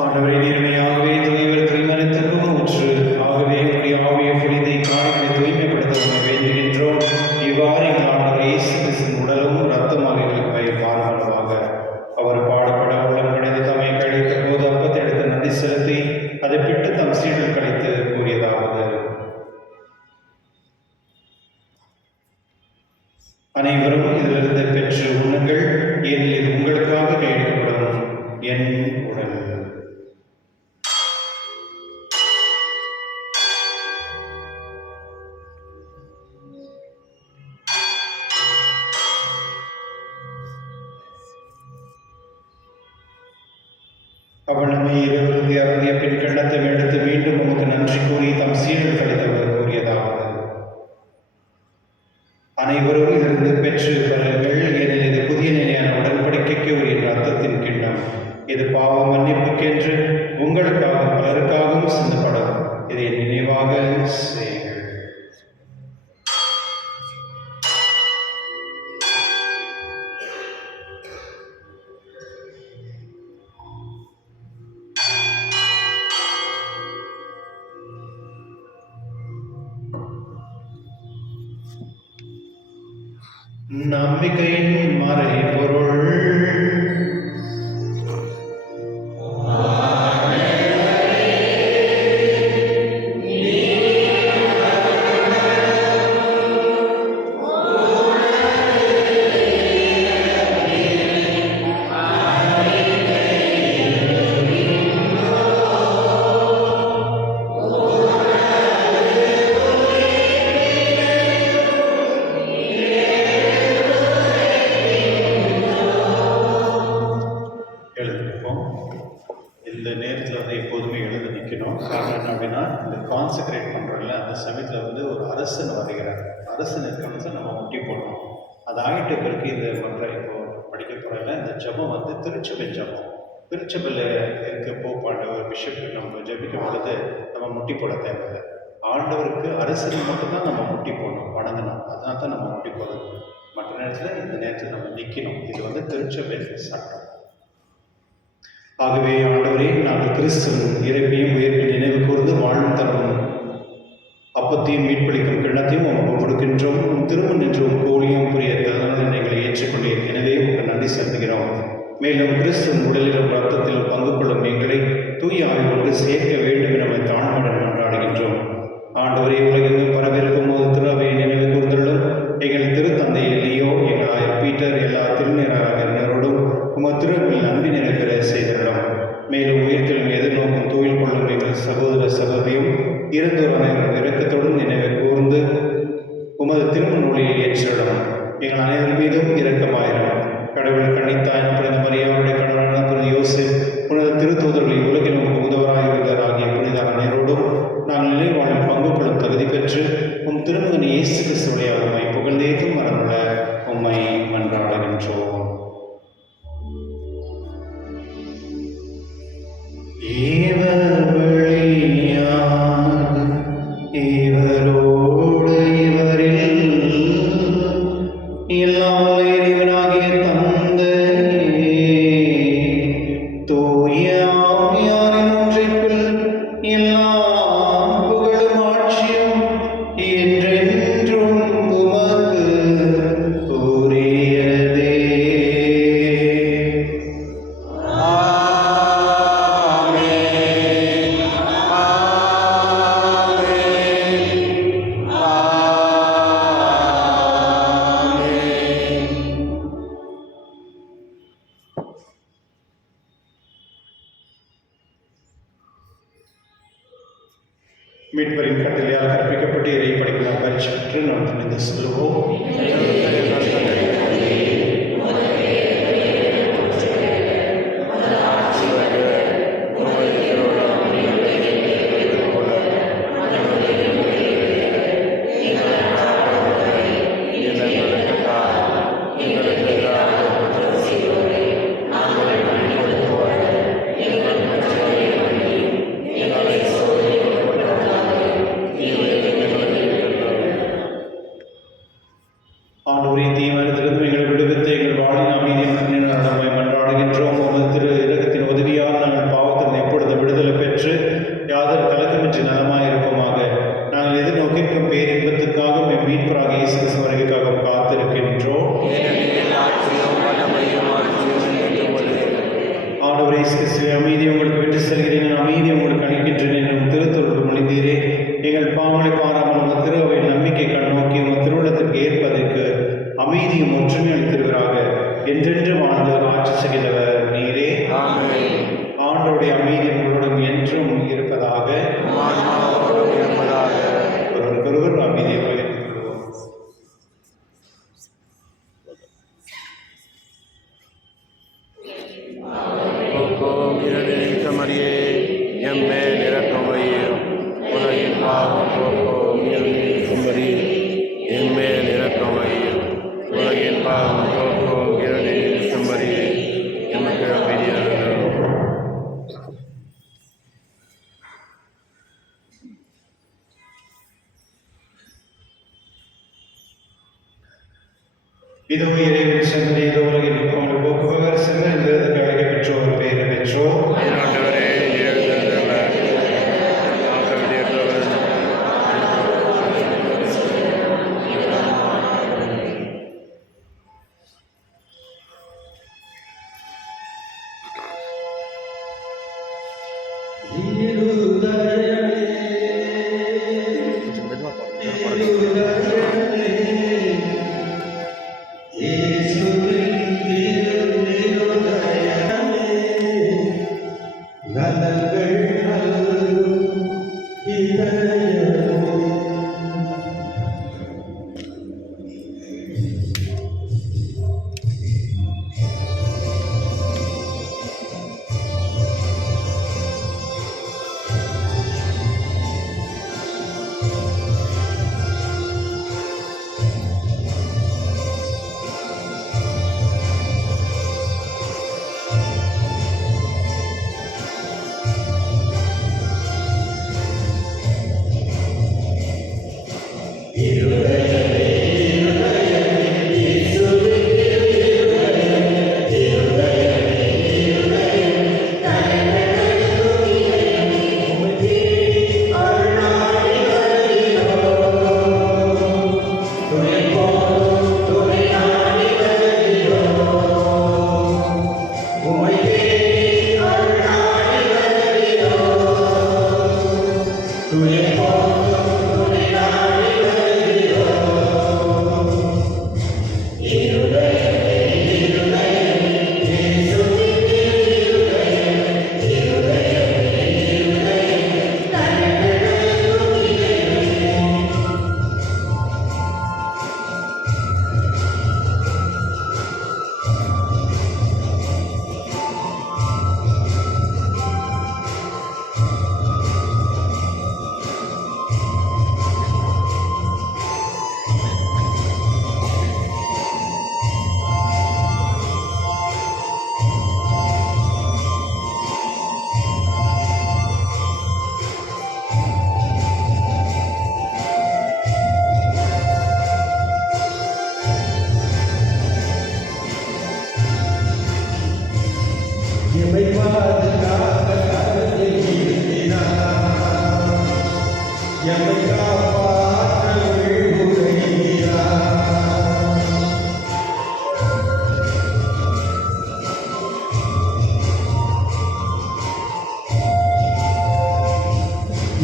ஆண்டவரே நேர்மையாகவே தூயவர் திருமணத்திற்கும் ஊற்று. ஆகவே உடைய ஆவிய புனிதை காரியங்களை தூய்மைப்படுத்த உண்மை வேண்டுகின்றோம். இவ்வாறு எங்கள் ஆண்டவர் இயேசு கிறிஸ்துவின் உடலும் இரத்தமாக எங்களுக்கு பாரமாக அவர் பாடுபட உள்ளம் கிடைத்து தம்மை கழித்த போது அப்பத்தை எடுத்து நன்றி செலுத்தி அதை பிட்டு தம் சீடல் கழித்து கூறியதாவது. அனைவரும் இதிலிருந்து பெற்று உண்ணுங்கள், ஏனெனில் இது உங்களுக்காக கையெழுக்கப்படும் என் உடல். அவள் நம்மை இருவருக்கு அருந்திய பின் கிண்ணத்தை எடுத்து மீண்டும் உமக்கு நன்றி கூறி தம் சீடல் கழித்தவர் கூறியதாவது. அனைவரும் இதிலிருந்து பெற்று பலர்கள், ஏனெனில் இது புதிய நிலையான உடன்படிக்கைக்கு உரிய ரத்தத்தின் கிண்ணம். இது பாவ மன்னிப்புக்கென்று உங்களுக்காக பலருக்காகவும் சிந்தப்படும். இதை நினைவாக செய்யுங்கள். நம்பிக்கையின் மறைபொருள். இந்த நேரத்தில் வந்து எப்போதுமே எழுத நிற்கணும். காரணம் என்ன அப்படின்னா, இந்த கான்சென்ட்ரேட் பண்ணுறோம்ல, அந்த சமயத்தில் வந்து ஒரு அரசன் வருகிறார். அரசன் இருக்கணும்னு நம்ம முட்டி போடணும். அது ஆகிட்ட பிறகு இந்த மற்ற இப்போ படிக்க போகிறதில்ல, இந்த ஜபம் வந்து திருச்சபை ஜபம். திருச்சபையில் இருக்க போப்பாண்டவர் பிஷப் நம்ம ஜபிக்கும் பொழுது நம்ம முட்டி போட தேவையில்லை. ஆண்டவருக்கு அரசனுக்கு மட்டும்தான் நம்ம முட்டி போடணும், வணங்கணும். அதனால தான் நம்ம முட்டி போடணும். மற்ற நேரத்தில் இந்த நேரத்தில் நம்ம நிற்கணும். இது வந்து திருச்சபை சட்டம். ஆகவே ஆண்டவரே, நாங்கள் கிறிஸ்துவின் இறப்பையும் உயிர்ப்பின் நினைவு கூர்ந்து வாழும் தரும் அப்பத்தையும் மீட்பளிக்கும் கிண்ணத்தையும் உமக்கு கொடுக்கின்றோம். உம் திருமண் என்றும் கோழியும் புரிய தகுந்த எங்களை ஏற்றுக்கொண்டீர். எனவே உங்களுக்கு நன்றி செலுத்துகிறோம். மேலும் கிறிஸ்துவின் உடலிலும் ரத்தத்திலும் பங்கு கொள்ளும் எங்களை தூய ஆய்வோடு சேர்க்க வேண்டும் என தாழ்மையுடன் கொண்டாடுகின்றோம். ஆண்டவரே, உலகெங்கும் பரவிருக்கும் போது திருவையை நினைவு கூர்ந்துள்ளும் எங்கள் திருத்தந்தை லியோ, எங்கள் ஆயர் பீட்டர், எல்லா திருநீராரோடும் உமது திருவில் அன்பி நிறைவேற செய்துள்ளோம். மேலும் உயிர்த்தெழும் எதிர்நோக்கும் தூயில் கொள்ளும் எங்கள் சகோதர சகோதரியும் இறந்தோர் அனைவரும் இரக்கத்துடன் நினைவு கூர்ந்து உமது திருமண ஒளியை ஏற்றிடும். எங்கள் அனைவர் மீதும் இரக்கமாயிரும். கடவுள் கண்ணித்தாயின் புனித மரியாவுடைய கடவுளான புனித யோசேப், புனித திருத்தூதர்கள் உலகில் உமக்கு உதவராயிருந்தார் ஆகிய புனித அனைவரோடும் நாங்கள் நிலைவாழ்வில் பங்கு கொள்ளும் தகுதி பெற்று உம் திருமகன் இயேசு கிறிஸ்துவுடைய உம்மை புகழ்ந்தேற்றும் மரமுள்ள உம்மை மன்றாடுகின்றோம். இவரோடு இவரில் எல்லாம் இறைவனாகிய தந்தையே, தூய ஆவியாரின் ஒன்றிப்பில் எல்லா புகழும் ஆட்சியும் என்றென்றும் உமக்கு உரியதே. மீட்பரின் கட்டளையால் கற்பிக்கப்பட்டு இறை படிப்பினால் பயிற்சி பெற்று நாம் துணிந்து செல்வோம். ஆண்டவரே, தீமையிலிருந்து எங்களை விடுவித்து எங்கள் வாழின் அமைதியை நம்மை மன்றாடுகின்றோம். உமது திரு இரக்கத்தின் உதவியால் நாங்கள் பாவத்திலிருந்து எப்பொழுது விடுதலை பெற்று யாதொரு கலக்கமின்றி நலமாயிருப்போமாக. நாங்கள் எதிர்நோக்கிக்கும் பேரின்பத்துக்காக எம் மீட்பராக இயேசு கிறிஸ்து வருகைக்காக காத்திருக்கின்றோம். ஆண்டவரே, இயேசு கிறிஸ்துவே, அமைதியை உங்களுக்கு விட்டு செல்கிறேன், அமைதி உங்களுக்கு அளிக்கின்றேன் என்றும் திருத்தொடர்பு மொழிந்தீரே. எங்கள் பாவங்களை பாராமல் உங்கள் திருவை நம்பிக்கை கண்ணோக்கி உங்கள் திருவுள்ளத்திற்கு ஏற்பதற்கு அமைதியும் ஒற்றுமை அளித்திருக்கிறாக. என்றென்று வாழ்ந்து ஆட்சி செய்கிறவர் நீரே. ஆண்டவருடைய அமைதி உங்களுடன் என்றும் இருப்பதாக. ஒருவருக்கொருவர் அமைதியை பகிர்ந்து கொள்வோம். மரியே, எம்மேல் இரக்கம் வையும். உலகின் பாவம் போக்கும் மரி, எம்மேல் இரக்கம் வையும். உலகின் பாவம் போக்கும் மரி, எமக்கு அமைதியாக. இதோ இறைவன் சென்று இதோ உலகில் உங்கள் போக்குவரர் சென்று இந்த அழைக்க பெற்றோர் பெயரை பெற்றோர். Yes. எமை பாதுகாக்க கருத்தில் இருக்கிறார், எமை காப்பாற்ற விழிப்புரைகிறார்.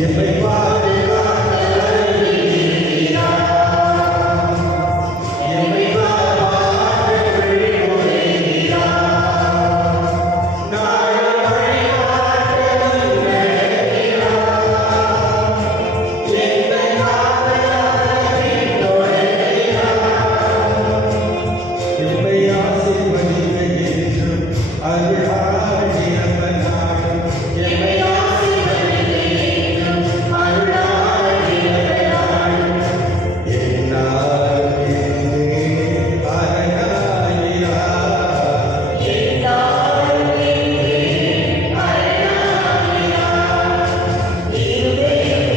எமை பாதுகாக்க கருத்தில் இருக்கிறார், எமை காப்பாற்ற விழிப்புரைகிறார். நாளை வழிகாட்ட வருகிறார், எங்களை காப்பதற்காக தொடர்கிறார். எம்மை ஆசீர்வதிக்க என்றும் அருளால் நிரம்ப நாடும், எம்மை ஆசீர்வதிக்க என்றும் அருளால் நிரம்ப நாடும். என்னாலும் என்றே அரணாயிரார், என்னாலும் என்றே அரணாயிரார். இருதயம்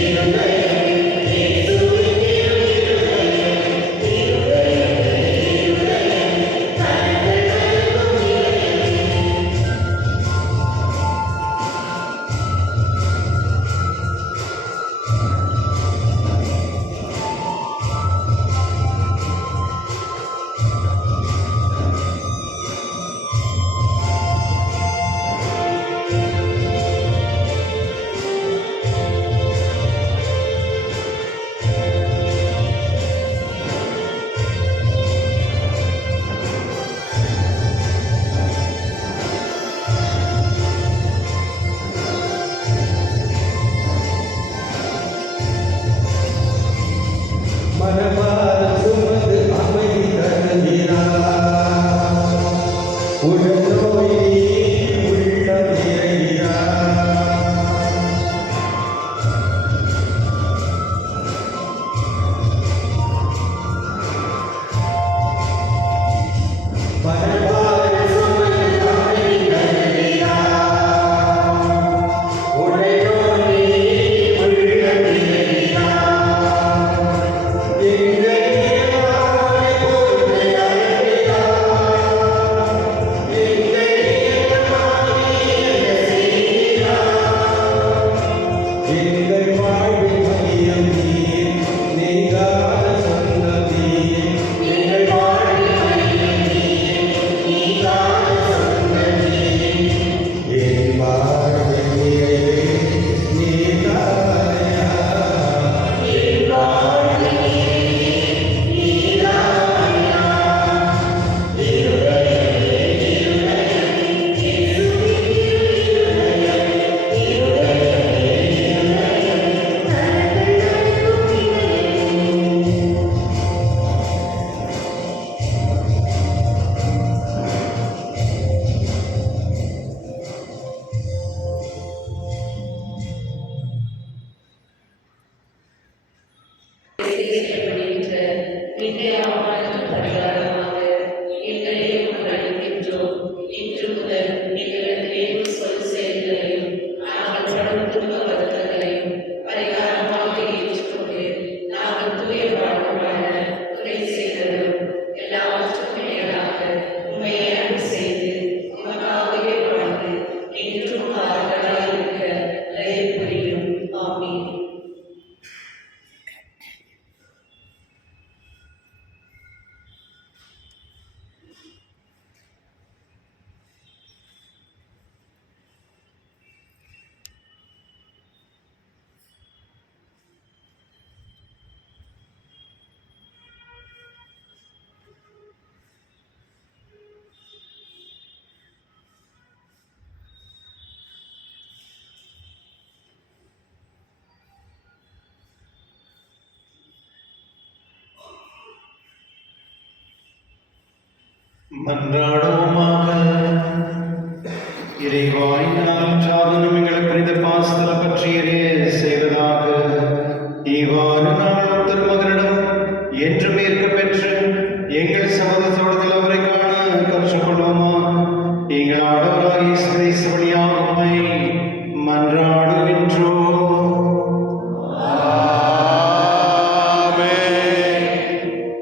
இருதயம் இயேசுவின் இருதயம், இருதயம் இருதயம் கண்கள் நல்கும் இதயம். மனமார சுமந்து அமைதி தருகிறார், உடனோய் நீக்கி உள்ளம் நிறைகிறார். மனமார சுமந்து அமைதி தருகிறார், உடனோய் நீக்கி உள்ளம் நிறைகிறார். எங்கள் இயல்பாய் பொறுத்து அழைக்கிறார், எங்கள் இயல்பாய் என்ன செய்கிறார். எங்கள் வாழ்வின் மையம் நீர், நீங்காத சொந்தம் நீர். எங்கள் வாழ்வின் மையம் நீர், நீங்காத சொந்தம் நீர். என் வாழ்வின் நிறைவே நீர்தானையா, என் வாழ்வின் நிறைவே நீர்தானையா. இருதயம் இருதயம் இயேசுவின் இருதயம், இருதயம் இருதயம் கண்கள் நல்கும் இதயம். செய்யப்படுகின்ற நிந்தையாவான பரிகாரமாக எங்களையும் அளிக்கின்றோம். இன்று முதல் எங்களது வேறு சொல் செயல்களையும் நாங்கள் படும் துன்ப வருத்தங்களையும் பரிகாரமாக ஏற்றுக்கொண்டு நாங்கள் தூய வாழ்வு வாழ துணை செய்ததும் எல்லாவற்றுக்கும் மேலாக உண்மை அன்பு செய்து உமக்காகவே வாழ்ந்து என்றும் காவலராக இருக்க தயவு புரியும். ஆமீன். மன்றாடுவோமாக. இறைவாயினால் சாதனம் எங்கள் புனித பாஸ்தல பற்றியரே செய்வதாக. இவ்வாறு நாங்கள் திருமகனிடம் என்றும் ஏற்க பெற்று எங்கள் சமூகத்தோடு அவரை காண கற்றுக்கொள்வோமாக. எங்கள் ஆடவராக இயேசு கிறிஸ்து வழியாக உம்மை மன்றாடுகின்றோம்.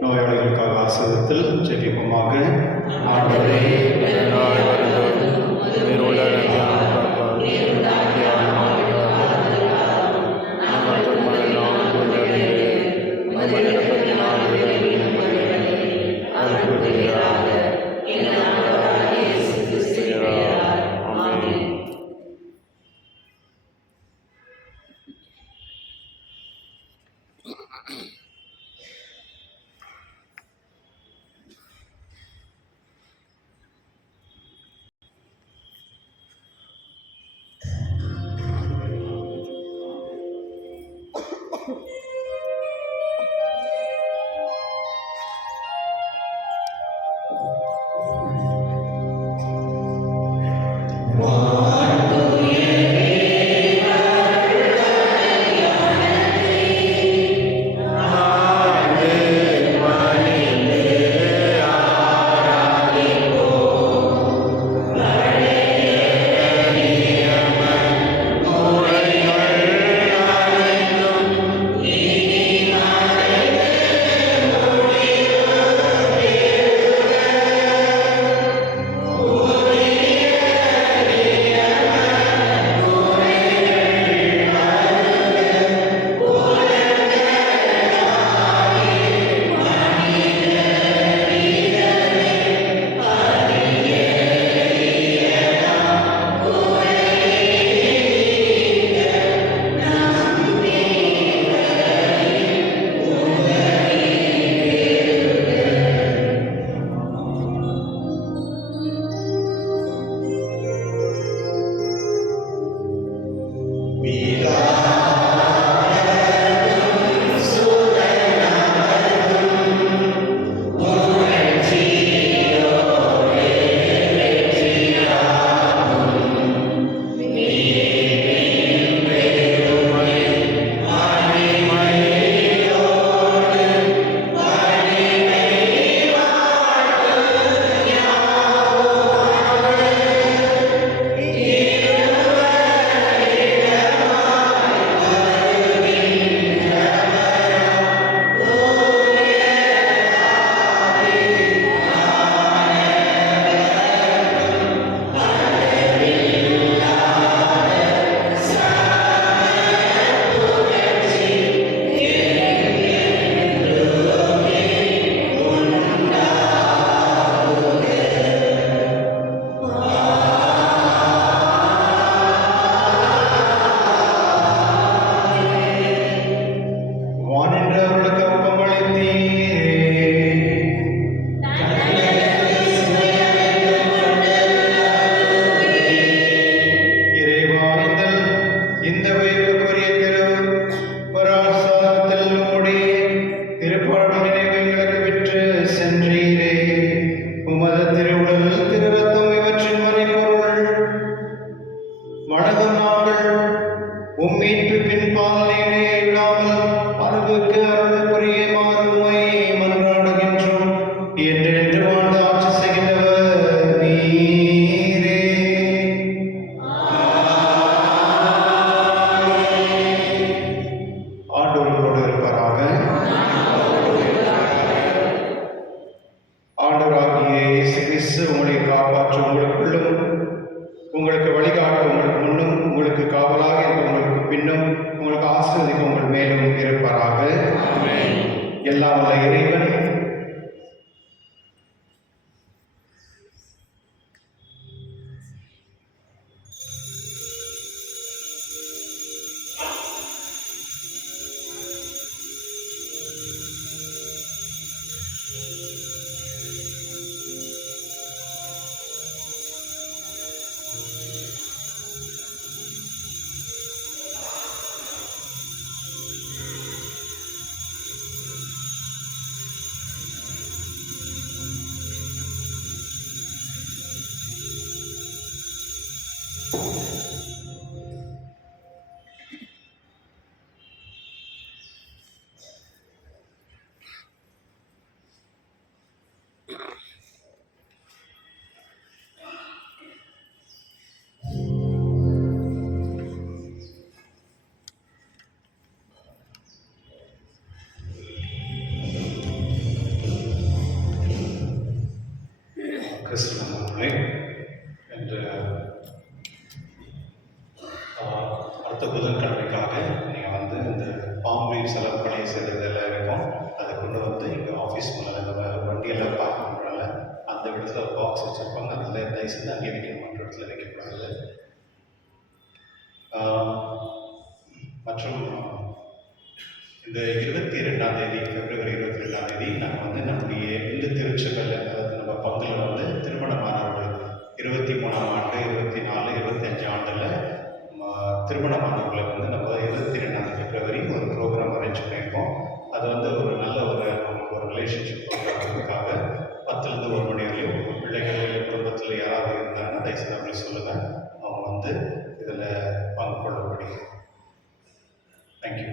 நோயாளிகளுக்காக ஆசிரியத்தில் ஜெபிப்போமாக. ஆண்டவரே, இந்த நாள் வருந்தோறும் வானின்றவர்களுக்கு அப்பம் அளித்தீரே. இறைவா, இந்த வைப்புக்குரிய பராசாரத்தில் உம்முடைய திருப்பாடும் நினைவு எங்களுக்கு விற்று சென்றீரே. உமது திருவுடல் திருரத்தம் இவற்றின் மறைபொருள் வணங்கும் நாங்கள் உம்மீட்பு பின் பாலனையிலே விடாமல் அறிவுக்கு அருள் புரியுமாறு உம்மை மன்றாடுகின்றோம். என்றென்று வாழ்ந்து ஆட்சி செய்கின்றவர் நீரே. ஆண்டவர்களோடு இருப்பாராக. ஆண்டவராகிய இயேசு கிறிஸ்து உங்களை காப்பாற்ற உங்களுக்குள்ளும் உங்களுக்கு வழிகாட்ட உங்களுக்கு முன்னும் உங்களுக்கு காவலாக இருக்க உங்களுக்கு பின்னும் உங்களுக்கு ஆசீர்வதிக்க உங்கள் மேலும் இருப்பாராக. எல்லாம் வல்ல இறைவன் கிறிஸ்துவ என்ற அடுத்த புதன்கிழமைக்காக நீங்கள் வந்து இந்த பாம்பே செலவு பணியை செய்கிறதெல்லாம் இருக்கும். அதை கொண்டு வந்து இங்கே ஆஃபீஸ் மேலே இந்த வண்டியெல்லாம் பார்க்க பண்ணுறாங்க. அந்த இடத்துல ஒரு பாக்ஸ் வச்சுருப்பாங்க. அதில் தயவு செஞ்சு அங்கே வைக்கணும், மற்ற இடத்துல வைக்கக்கூடாது. மற்றும் இந்த 22ஆம் தேதி பிப்ரவரி 22ஆம் தேதி நாங்கள் வந்து நம்முடைய இந்து திருச்சபையில், அதாவது நம்ம பங்கில் வந்து திருமண மாணவர்கள் 23ஆம் ஆண்டு 24 25 ஆண்டில் திருமண மாணவர்களை வந்து நம்ம 22ஆம் பிப்ரவரி ஒரு ப்ரோக்ராம் அரேஞ்ச் பண்ணியிருக்கோம். அது வந்து ஒரு நல்ல அவங்களுக்கு ஒரு ரிலேஷன்ஷிப் ப்ரோக்ராமுக்காக 10லேருந்து 1 மணி வரையும் உங்கள் பிள்ளைகள் குடும்பத்தில் யாராவது இருந்தாங்கன்னா தயவுசெய்து அப்படி சொல்லுங்கள். அவங்க வந்து இதில் பங்கு கொள்ளப்படி. தேங்க்யூ.